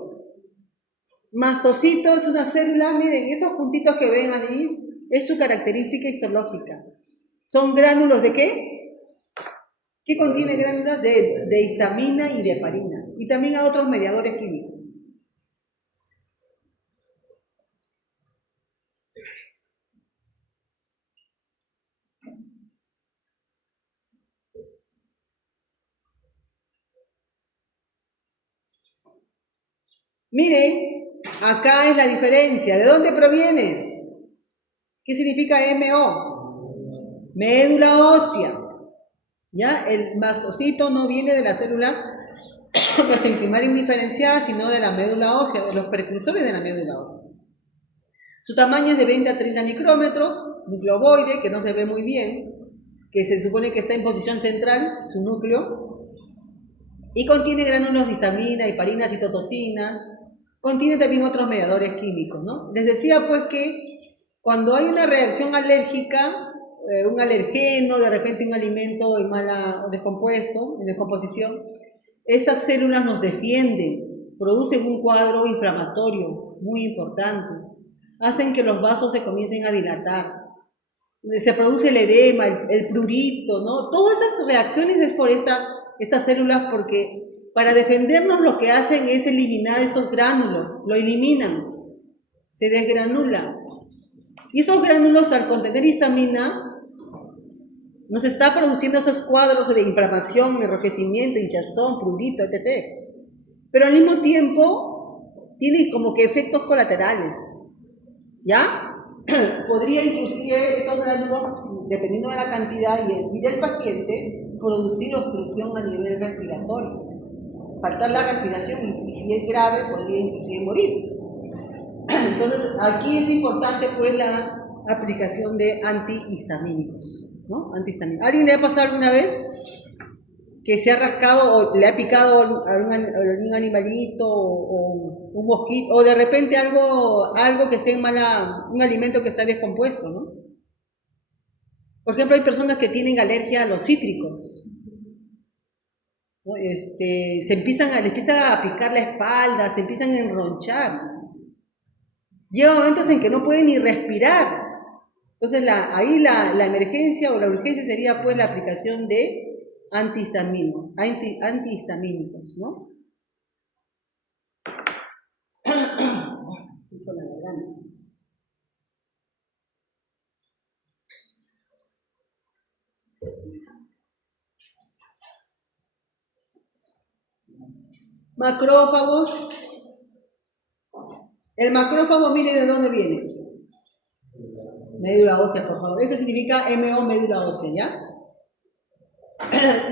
Mastocito es una célula, miren, esos puntitos que ven allí, es su característica histológica. ¿Son gránulos de qué? ¿Qué contiene gránulos? De histamina y de heparina. Y también a otros mediadores químicos. Miren, acá es la diferencia. ¿De dónde proviene? ¿Qué significa MO? Médula ósea. ¿Ya? El mastocito no viene de la célula mesenquimal indiferenciada, sino de la médula ósea, de los precursores de la médula ósea. Su tamaño es de 20 a 30 micrómetros, nucleoide, que no se ve muy bien, que se supone que está en posición central, su núcleo, y contiene gránulos de histamina, heparina, citotocina, contiene también otros mediadores químicos, ¿no? Les decía pues que cuando hay una reacción alérgica, un alergeno, de repente un alimento en descompuesto, en descomposición, estas células nos defienden, producen un cuadro inflamatorio muy importante, hacen que los vasos se comiencen a dilatar, se produce el edema, el prurito, ¿no? Todas esas reacciones es por estas células, porque para defendernos lo que hacen es eliminar estos gránulos, lo eliminan, se desgranulan. Y esos gránulos, al contener histamina, nos está produciendo esos cuadros de inflamación, enrojecimiento, hinchazón, prurito, etc. Pero al mismo tiempo tiene como que efectos colaterales, ¿ya? Podría inclusive estos gránulos, dependiendo de la cantidad y del paciente, producir obstrucción a nivel respiratorio, faltar la respiración y si es grave podría inclusive morir. Entonces aquí es importante pues la aplicación de antihistamínicos, ¿no? Antihistamínicos. ¿Alguien le ha pasado alguna vez que se ha rascado o le ha picado a un animalito o un mosquito, o de repente algo que esté un alimento que está descompuesto, ¿no? Por ejemplo, hay personas que tienen alergia a los cítricos, ¿no? Les empieza a picar la espalda, se empiezan a enronchar. Llega momentos en que no pueden ni respirar. Entonces ahí la emergencia o la urgencia sería pues la aplicación de antihistamínicos, ¿no? Macrófagos. El macrófago, mire de dónde viene. Médula ósea, por favor. Eso significa MO, médula ósea, ¿ya?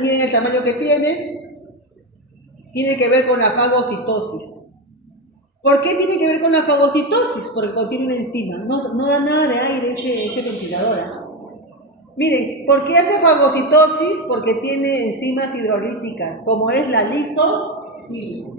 Miren el tamaño que tiene. Tiene que ver con la fagocitosis. ¿Por qué tiene que ver con la fagocitosis? Porque contiene una enzima. No da nada de aire ese ventilador. Miren, ¿por qué hace fagocitosis? Porque tiene enzimas hidrolíticas, como es la lisocimina.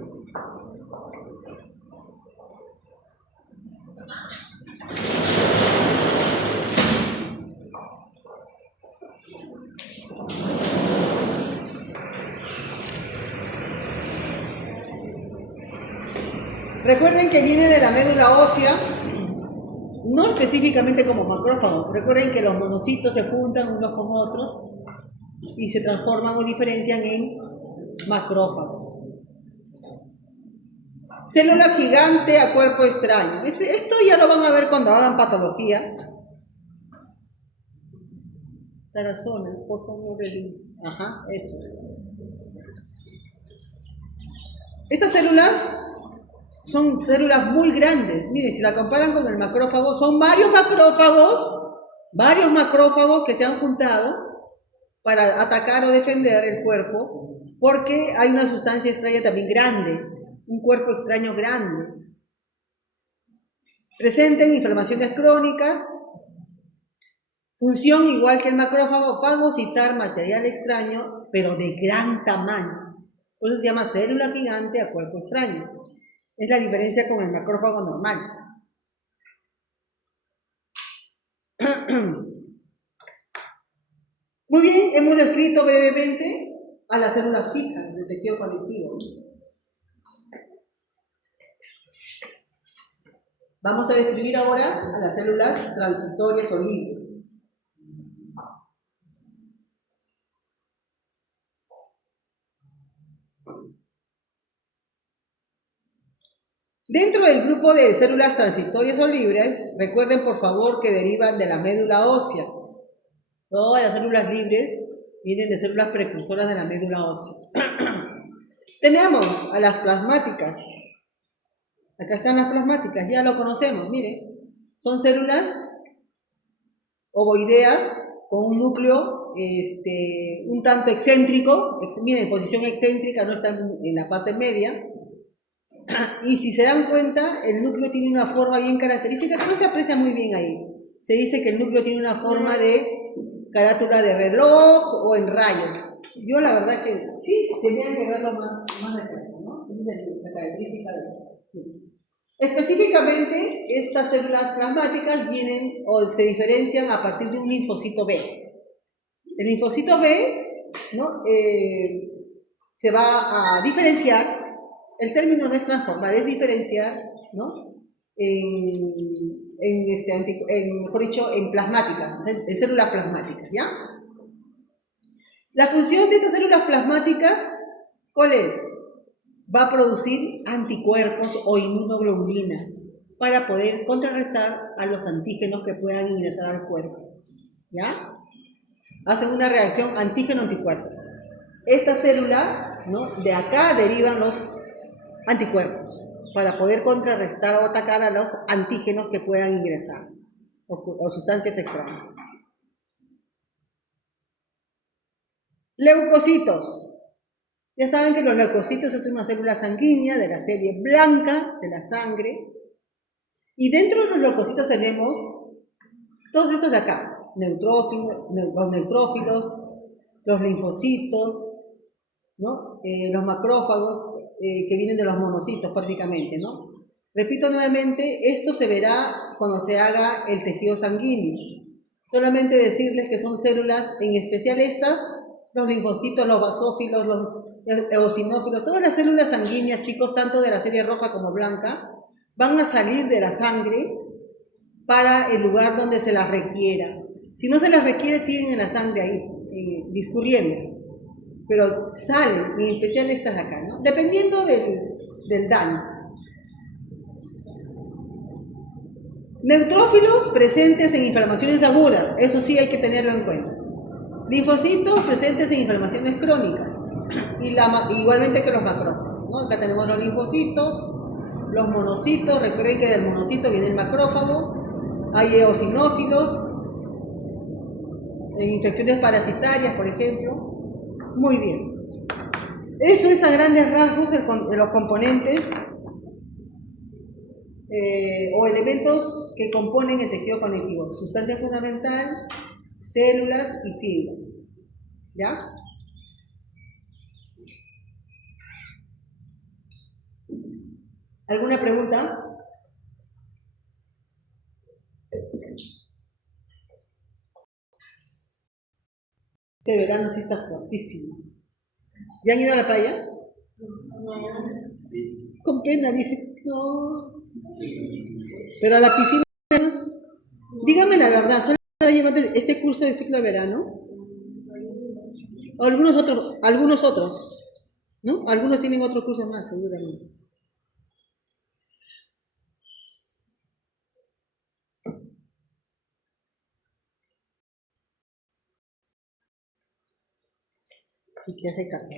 Recuerden que viene de la médula ósea, no específicamente como macrófago. Recuerden que los monocitos se juntan unos con otros y se transforman o diferencian en macrófagos. Célula gigante a cuerpo extraño. Esto ya lo van a ver cuando hagan patología. Tarazona, por favor, ajá, eso. Estas células son células muy grandes. Miren, si la comparan con el macrófago, son varios macrófagos que se han juntado para atacar o defender el cuerpo, porque hay una sustancia extraña también grande, un cuerpo extraño grande. Presenten inflamaciones crónicas, función igual que el macrófago, fagocitar material extraño, pero de gran tamaño. Por eso se llama célula gigante a cuerpo extraño. Es la diferencia con el macrófago normal. Muy bien, hemos descrito brevemente a las células fijas del tejido conectivo. Vamos a describir ahora a las células transitorias o libres. Dentro del grupo de células transitorias o libres, recuerden por favor que derivan de la médula ósea. Todas las células libres vienen de células precursoras de la médula ósea. Tenemos a las plasmáticas. Acá están las plasmáticas, ya lo conocemos, miren. Son células ovoideas con un núcleo un tanto excéntrico. Miren, en posición excéntrica, no está en la parte media. Y si se dan cuenta, el núcleo tiene una forma bien característica que no se aprecia muy bien ahí. Se dice que el núcleo tiene una forma de carátula de reloj o en rayos. Yo la verdad que sí, tenían que verlo más de cerca, ¿no? Esa es la característica de... Específicamente, estas células plasmáticas vienen o se diferencian a partir de un linfocito B. El linfocito B, ¿no? Se va a diferenciar. El término no es transformar, es diferenciar, ¿no? Mejor dicho, en plasmáticas, en células plasmáticas, ¿ya? La función de estas células plasmáticas, ¿cuál es? Va a producir anticuerpos o inmunoglobulinas para poder contrarrestar a los antígenos que puedan ingresar al cuerpo, ¿ya? Hacen una reacción antígeno-anticuerpo. Esta célula, ¿no? De acá derivan los anticuerpos para poder contrarrestar o atacar a los antígenos que puedan ingresar o sustancias extrañas. Leucocitos. Ya saben que los leucocitos es una célula sanguínea de la serie blanca de la sangre. Y dentro de los leucocitos tenemos todos estos de acá. Los neutrófilos, los linfocitos, ¿no? Los macrófagos, que vienen de los monocitos prácticamente, ¿no? Repito nuevamente, esto se verá cuando se haga el tejido sanguíneo. Solamente decirles que son células, en especial estas, los linfocitos, los basófilos, los eosinófilos, todas las células sanguíneas, chicos, tanto de la serie roja como blanca, van a salir de la sangre para el lugar donde se las requiera. Si no se las requiere, siguen en la sangre ahí, discurriendo. Pero salen, en especial estas de acá, ¿no? Dependiendo del daño. Neutrófilos presentes en inflamaciones agudas, eso sí hay que tenerlo en cuenta. Linfocitos presentes en inflamaciones crónicas, igualmente que los macrófagos, ¿no? Acá tenemos los linfocitos, los monocitos, recuerden que del monocito viene el macrófago, hay eosinófilos, en infecciones parasitarias, por ejemplo. Muy bien. Eso es a grandes rasgos de los componentes o elementos que componen el tejido conectivo. Sustancia fundamental, células y fibras. ¿Ya? ¿Alguna pregunta? Este verano sí está fuertísimo. ¿Ya han ido a la playa? Con pena, dice. No. Pero a la piscina, dígame la verdad, ¿solo está llevando este curso de ciclo de verano? O algunos otros, ¿no? Algunos tienen otro curso más, seguramente. Sí que hace calor.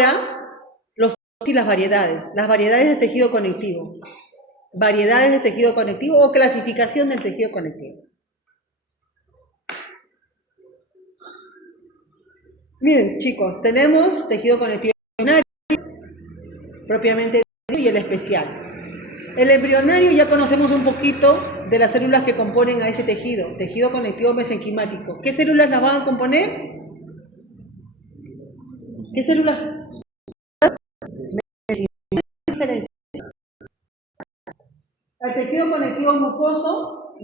ahora los y las variedades de tejido conectivo. Variedades de tejido conectivo o clasificación del tejido conectivo. Miren, chicos, tenemos tejido conectivo embrionario, propiamente y el especial. El embrionario ya conocemos un poquito de las células que componen a ese tejido conectivo mesenquimático. ¿Qué células las van a componer? ¿Qué células? El tejido conectivo mucoso,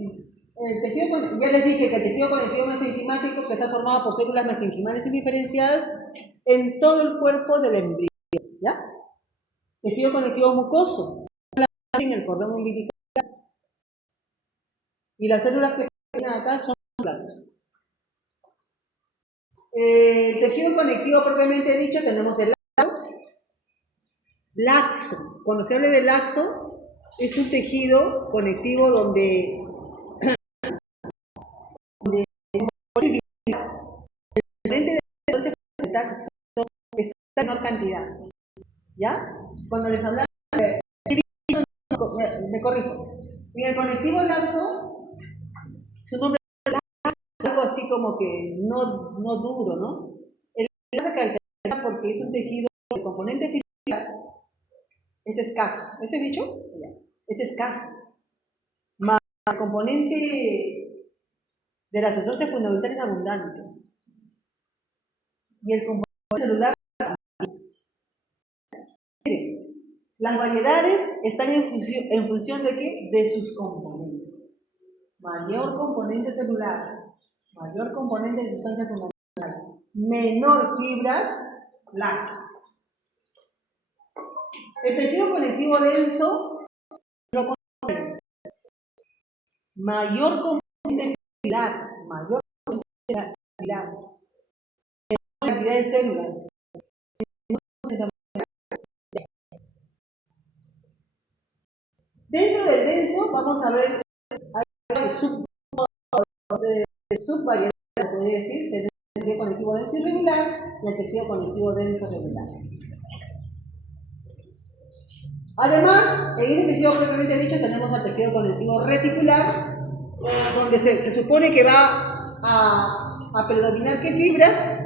ya les dije que el tejido conectivo mesenquimático que está formado por células mesenquimales indiferenciadas en todo el cuerpo del embrión, ¿ya? Tejido conectivo mucoso, en el cordón umbilical. Y las células que vienen acá son plasmas. El tejido conectivo propiamente dicho tenemos el laxo. Cuando se habla de laxo, es un tejido conectivo donde el lente de sustancia fundamental está en menor cantidad. ¿Ya? Cuando les hablaba me corrijo. Y el conectivo laxo, su nombre es algo así como que no duro, ¿no? El laxo se caracteriza porque es un tejido de componente fibrilar, es escaso. ¿Ese bicho? Es escaso. Más el componente de la sustancia fundamental es abundante. Y el componente celular. Miren, las variedades están en función de qué? De sus componentes. Mayor componente celular, mayor componente de sustancia fundamental, menor fibras, laxo. El tejido conectivo denso, lo contrario. Mayor componente fibrilar, mayor componente fibrilar, menor cantidad de células. Dentro del denso vamos a ver hay subvariedades, podría decir, tenemos el tejido conectivo denso irregular y el tejido conectivo denso regular. Además, en este tejido propiamente dicho tenemos el tejido conectivo reticular, donde se supone que va a predominar ¿qué fibras?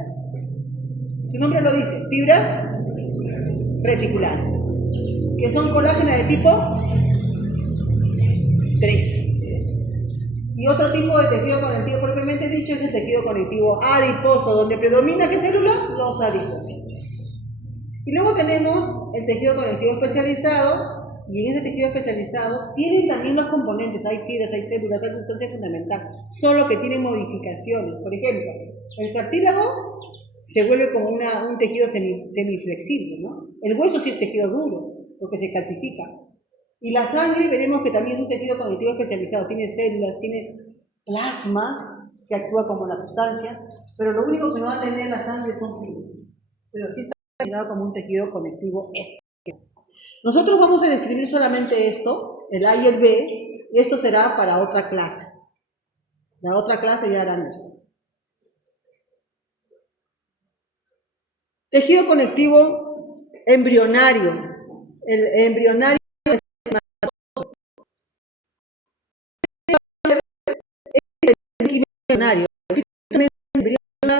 Su nombre lo dice, fibras reticulares, que son colágena de tipo 3. Y otro tipo de tejido conectivo propiamente dicho es el tejido conectivo adiposo, donde predomina ¿qué células? Los adipocitos. Y luego tenemos el tejido conectivo especializado, y en ese tejido especializado tienen también los componentes, hay fibras, hay células, hay sustancia fundamental, solo que tienen modificaciones. Por ejemplo, el cartílago se vuelve como un tejido semiflexible, ¿no? El hueso sí es tejido duro, porque se calcifica. Y la sangre veremos que también es un tejido conectivo especializado, tiene células, tiene plasma que actúa como la sustancia, pero lo único que no va a tener la sangre son fibras, pero sí está considerado como un tejido conectivo especial. Nosotros vamos a describir solamente esto, el A y el B, y esto será para otra clase. La otra clase ya harán esto. Tejido conectivo embrionario. El embrionario embrionario.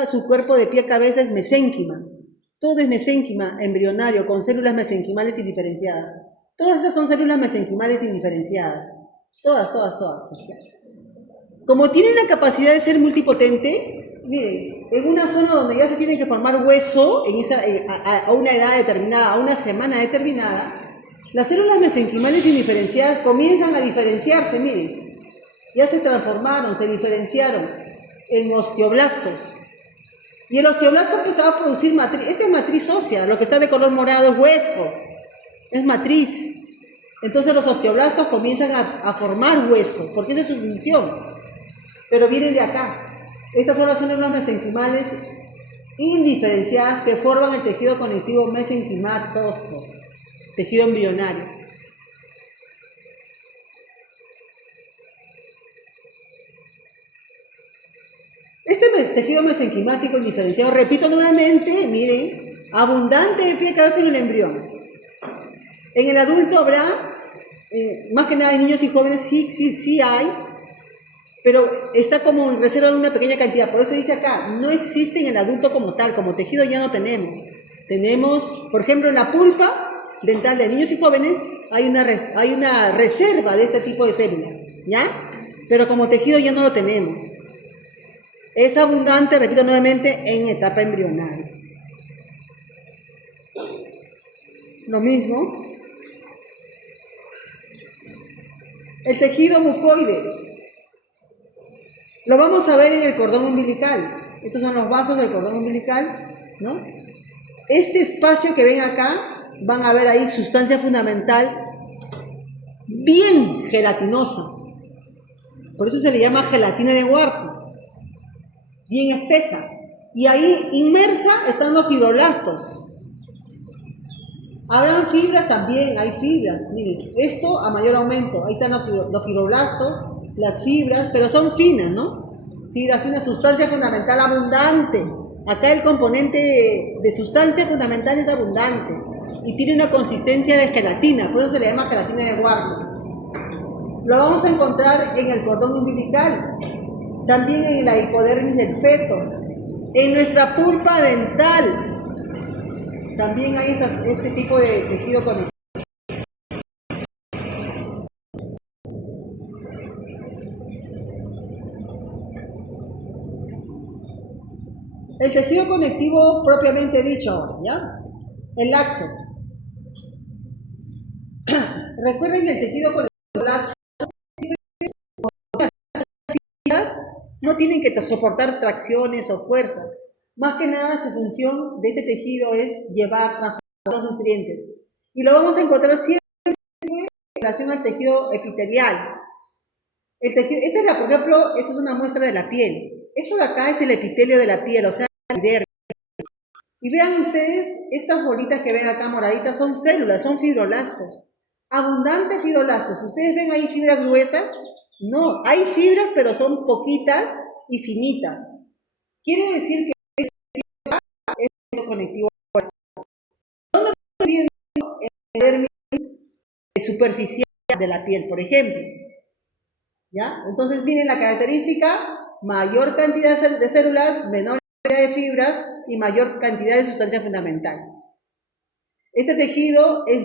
Su cuerpo de pie a cabeza es mesénquima. Todo es mesénquima, embrionario, con células mesenquimales indiferenciadas. Todas estas son células mesenquimales indiferenciadas. Todas. Como tienen la capacidad de ser multipotente, miren, en una zona donde ya se tiene que formar hueso, a una edad determinada, a una semana determinada, las células mesenquimales indiferenciadas comienzan a diferenciarse, miren. Ya se transformaron, se diferenciaron en osteoblastos. Y el osteoblasto empezaba a producir matriz. Esta es matriz ósea, lo que está de color morado es hueso, es matriz. Entonces los osteoblastos comienzan a formar hueso, porque esa es su función. Pero vienen de acá. Estas son las células mesenquimales indiferenciadas que forman el tejido conectivo mesenquimatoso, tejido embrionario. Este tejido mesenquimático indiferenciado, repito nuevamente, miren, Abundante de pie cabeza en el embrión. En el adulto habrá, más que nada en niños y jóvenes sí hay, pero está como en reserva de una pequeña cantidad. Por eso dice acá, no existe en el adulto como tal, como tejido ya no tenemos. Tenemos, por ejemplo, en la pulpa dental de niños y jóvenes hay una reserva de este tipo de células, ¿ya? Pero como tejido ya no lo tenemos. Es abundante, repito nuevamente, en etapa embrional. Lo mismo. El tejido mucoide. Lo vamos a ver en el cordón umbilical. Estos son los vasos del cordón umbilical, ¿no? Este espacio que ven acá, van a ver ahí sustancia fundamental bien gelatinosa. Por eso se le llama gelatina de Wharton. Bien espesa. Y ahí inmersa están los fibroblastos. Habrán fibras también, hay fibras. Miren, esto a mayor aumento. Ahí están los fibroblastos, las fibras, pero son finas, ¿no? Fibras finas, sustancia fundamental abundante. Acá el componente de sustancia fundamental es abundante y tiene una consistencia de gelatina, por eso se le llama gelatina de Wharton. Lo vamos a encontrar en el cordón umbilical, también en la hipodermis del feto, en nuestra pulpa dental. También hay este tipo de tejido conectivo. El tejido conectivo propiamente dicho ahora, ¿ya? El laxo. Recuerden que el tejido conectivo laxo no tienen que soportar tracciones o fuerzas. Más que nada su función de este tejido es transportar los nutrientes. Y lo vamos a encontrar siempre en relación al tejido epitelial. Esta es por ejemplo, esta es una muestra de la piel. Esto de acá es el epitelio de la piel, o sea, la epidermis. Y vean ustedes, estas bolitas que ven acá moraditas son células, son fibroblastos. Abundantes fibroblastos. ¿Ustedes ven ahí fibras gruesas? No, hay fibras, pero son poquitas y finitas. Quiere decir que es el conectivo. ¿Dónde estoy viendo el epidermis superficial de la piel, por ejemplo? ¿Ya? Entonces, miren la característica, mayor cantidad de células, menor cantidad de fibras y mayor cantidad de sustancia fundamental. Este tejido es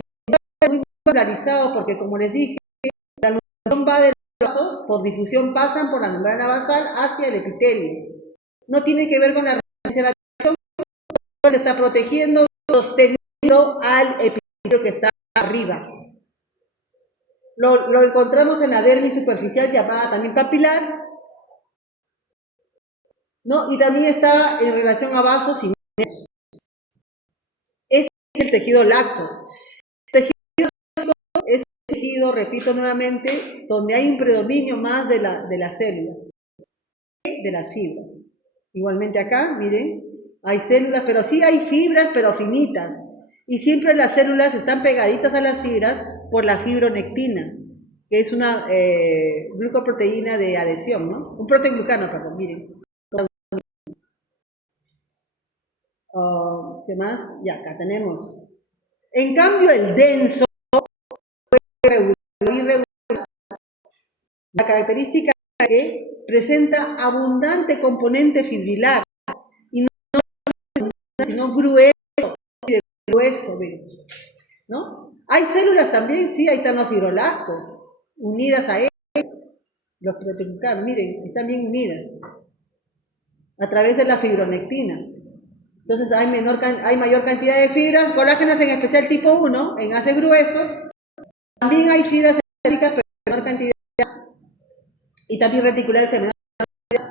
muy polarizado porque, como les dije, la nutrición va de los vasos, por difusión pasan por la membrana basal hacia el epitelio. No tiene que ver con la resistencia a la acción, le está protegiendo, sosteniendo al epitelio que está arriba. Lo encontramos en la dermis superficial, llamada también papilar, ¿no? Y también está en relación a vasos y nervios. Ese es el tejido laxo. El tejido laxo es un tejido, repito nuevamente, donde hay un predominio más de las células, de las fibras. Igualmente acá, miren, hay células, pero sí hay fibras, pero finitas. Y siempre las células están pegaditas a las fibras por la fibronectina, que es una glucoproteína de adhesión, ¿no? Un proteoglucano, perdón, miren. ¿Qué más? Ya, acá tenemos. En cambio, el denso, irregular, la característica es que presenta abundante componente fibrilar y no sino grueso, ¿no? Hay células también, sí, ahí están los fibroblastos, unidas a él, los proteoglucanos, miren, están bien unidas a través de la fibronectina. Entonces hay mayor cantidad de fibras colágenas, en especial tipo 1, en haces gruesos. También hay fibras elásticas, pero en menor cantidad. Y también reticulares en menor cantidad.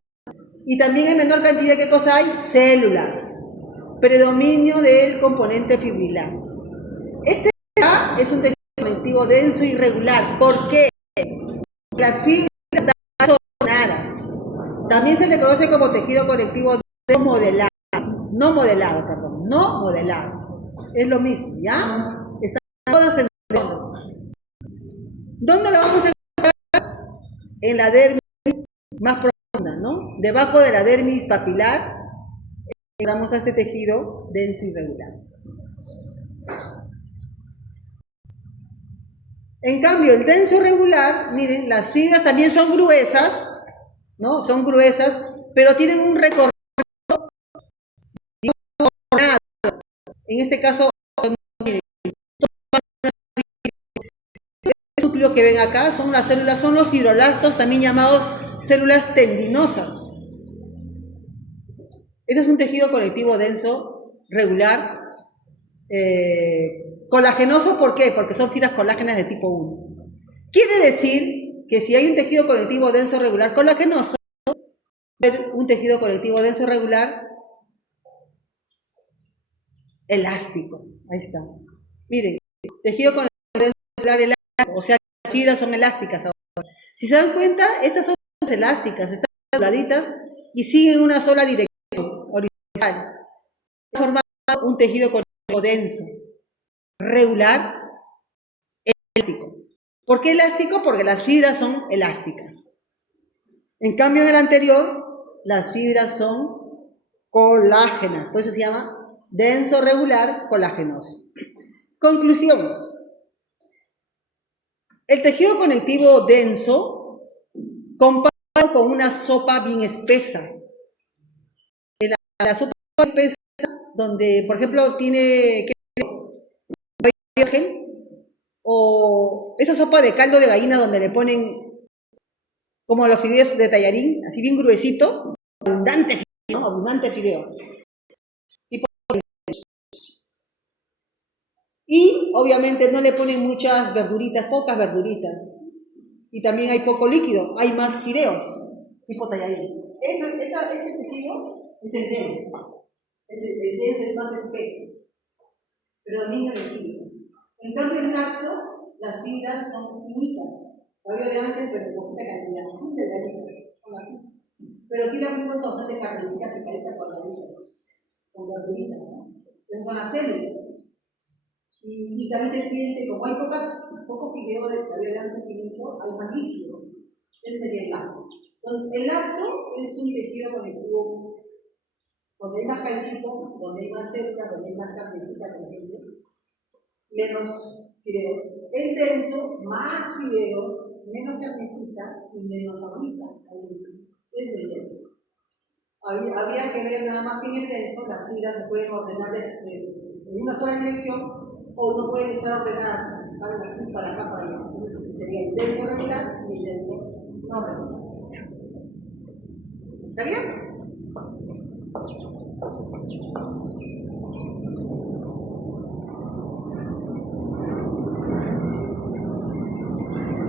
Y también en menor cantidad, ¿qué cosa hay? Células. Predominio del componente fibrilar. Este es un tejido conectivo denso y irregular. ¿Por qué? Las fibras están ordenadas. También se le conoce como tejido conectivo no modelado. No modelado. Es lo mismo, ¿ya? Están todas en el fondo. ¿Dónde lo vamos a encontrar? En la dermis más profunda, ¿no? Debajo de la dermis papilar encontramos a este tejido denso y irregular. En cambio, el denso regular, miren, las fibras también son gruesas, ¿no? Son gruesas, pero tienen un recorrido. En este caso, miren, el núcleo que ven acá son las células, son los fibroblastos, también llamados células tendinosas. Este es un tejido conectivo denso, regular, colagenoso. ¿Por qué? Porque son fibras colágenas de tipo 1. Quiere decir que si hay un tejido conectivo denso, regular, colagenoso, un tejido conectivo denso, regular, elástico. Ahí está. Miren, tejido conectivo denso, regular, elástico, o sea, las fibras son elásticas ahora. Si se dan cuenta, estas son elásticas, están dobladitas y siguen una sola dirección horizontal. Forma un tejido conectivo denso, regular, elástico. ¿Por qué elástico? Porque las fibras son elásticas. En cambio, en el anterior, las fibras son colágenas. Por eso se llama denso, regular, colagenoso. Conclusión. El tejido conectivo denso, comparado con una sopa bien espesa. La sopa bien espesa, donde, por ejemplo, tiene o esa sopa de caldo de gallina donde le ponen como los fideos de tallarín, así bien gruesito, abundante fideo, ¿no? Abundante fideo. Y obviamente no le ponen muchas verduritas, pocas verduritas. Y también hay poco líquido, hay más fideos, tipo tallarín. Ese tejido es el denso. El denso es más espeso, predomina el líquido. En cambio, el laxo, las fibras son finitas. Todavía de antes, pero con poquita cantidad. Pero sí la vimos bastante carnecita picadita con verduritas, ¿no? Esas son las células. Y también se siente, como hay poco fideo de todavía de antes finito, hay más líquido. Ese sería el laxo. Entonces, el laxo es un tejido conectivo donde hay más caldito, donde hay más células, donde hay más carnecita, por ejemplo, menos fideos. El denso, más fideos, menos carnecita y menos ahorita. Es el denso. Habría que ver nada más que en el denso las fibras se pueden ordenar en una sola dirección o no pueden estar ordenadas así para acá, para allá. Entonces sería el denso regular y el denso no regular. ¿Está bien?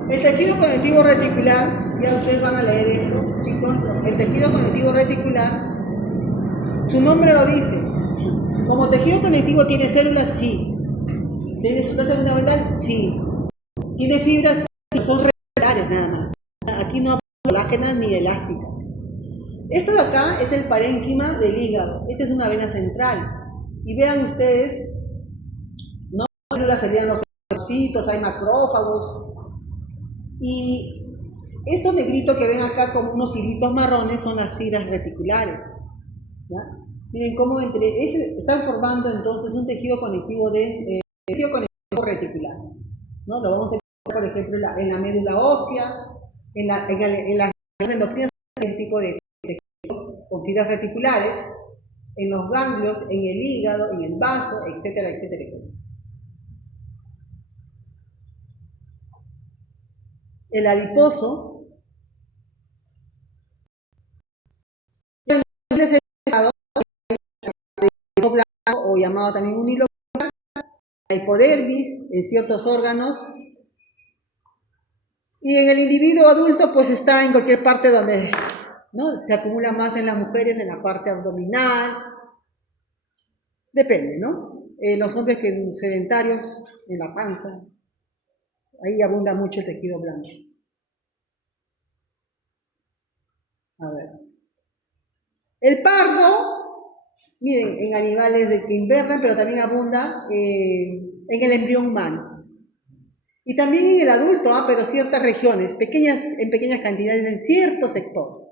El tejido conectivo reticular, ya ustedes van a leer esto, chicos. El tejido conectivo reticular, su nombre lo dice. Como tejido conectivo tiene células, sí. ¿Tiene sustancia fundamental? Sí. ¿Tiene fibras? Sí. Son regulares nada más. Aquí no hay colágenas ni elásticas. Esto de acá es el parénquima del hígado. Esta es una vena central. Y vean ustedes, ¿no? Las células serían los eritrocitos, hay macrófagos. Y estos negritos que ven acá como unos hilitos marrones son las fibras reticulares. ¿Ya? Miren cómo están formando entonces un tejido conectivo reticular. ¿No? Lo vamos a encontrar, por ejemplo, en la médula ósea, en las endocrinas, el tipo de tejido con fibras reticulares, en los ganglios, en el hígado, en el vaso, etcétera, etcétera, etcétera. El adiposo o llamado también un hilo, la hipodermis en ciertos órganos, y en el individuo adulto pues está en cualquier parte donde, ¿no? Se acumula más en las mujeres, en la parte abdominal, depende, ¿no? Los hombres que sedentarios, en la panza, ahí abunda mucho el tejido blanco. A ver. El pardo, miren, en animales que invernan, pero también abunda en el embrión humano. Y también en el adulto, pero ciertas regiones, en pequeñas cantidades, en ciertos sectores.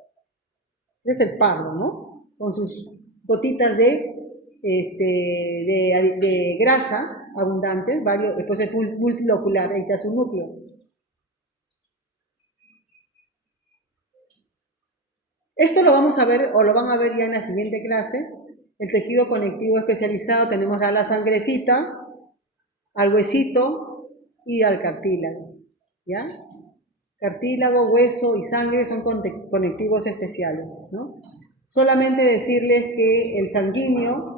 Es el pardo, ¿no? Con sus gotitas de de grasa abundantes, varios, después el multilocular, ahí está su núcleo. Esto lo vamos a ver, o lo van a ver ya en la siguiente clase. El tejido conectivo especializado, tenemos a la sangrecita, al huesito y al cartílago, ¿ya? Cartílago, hueso y sangre son conectivos especiales, ¿no? Solamente decirles que el sanguíneo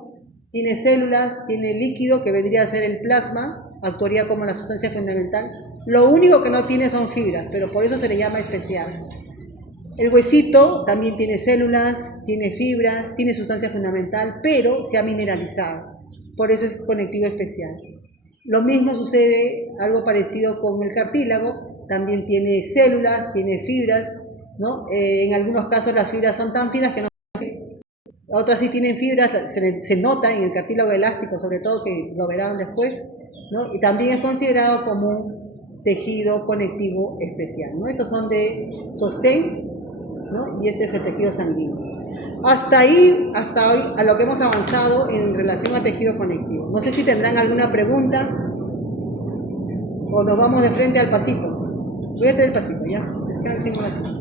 tiene células, tiene líquido que vendría a ser el plasma, actuaría como la sustancia fundamental. Lo único que no tiene son fibras, pero por eso se le llama especial. El huesito también tiene células, tiene fibras, tiene sustancia fundamental, pero se ha mineralizado. Por eso es conectivo especial. Lo mismo sucede, algo parecido con el cartílago, también tiene células, tiene fibras, ¿no? En algunos casos las fibras son tan finas que no... Otras sí tienen fibras, se nota en el cartílago elástico, sobre todo, que lo verán después, ¿no? Y también es considerado como un tejido conectivo especial, ¿no? Estos son de sostén, ¿no? Y este es el tejido sanguíneo. Hasta ahí, hasta hoy, a lo que hemos avanzado en relación a tejido conectivo. No sé si tendrán alguna pregunta o nos vamos de frente al pasito. Voy a traer el pasito, ya. Descansen un ratito.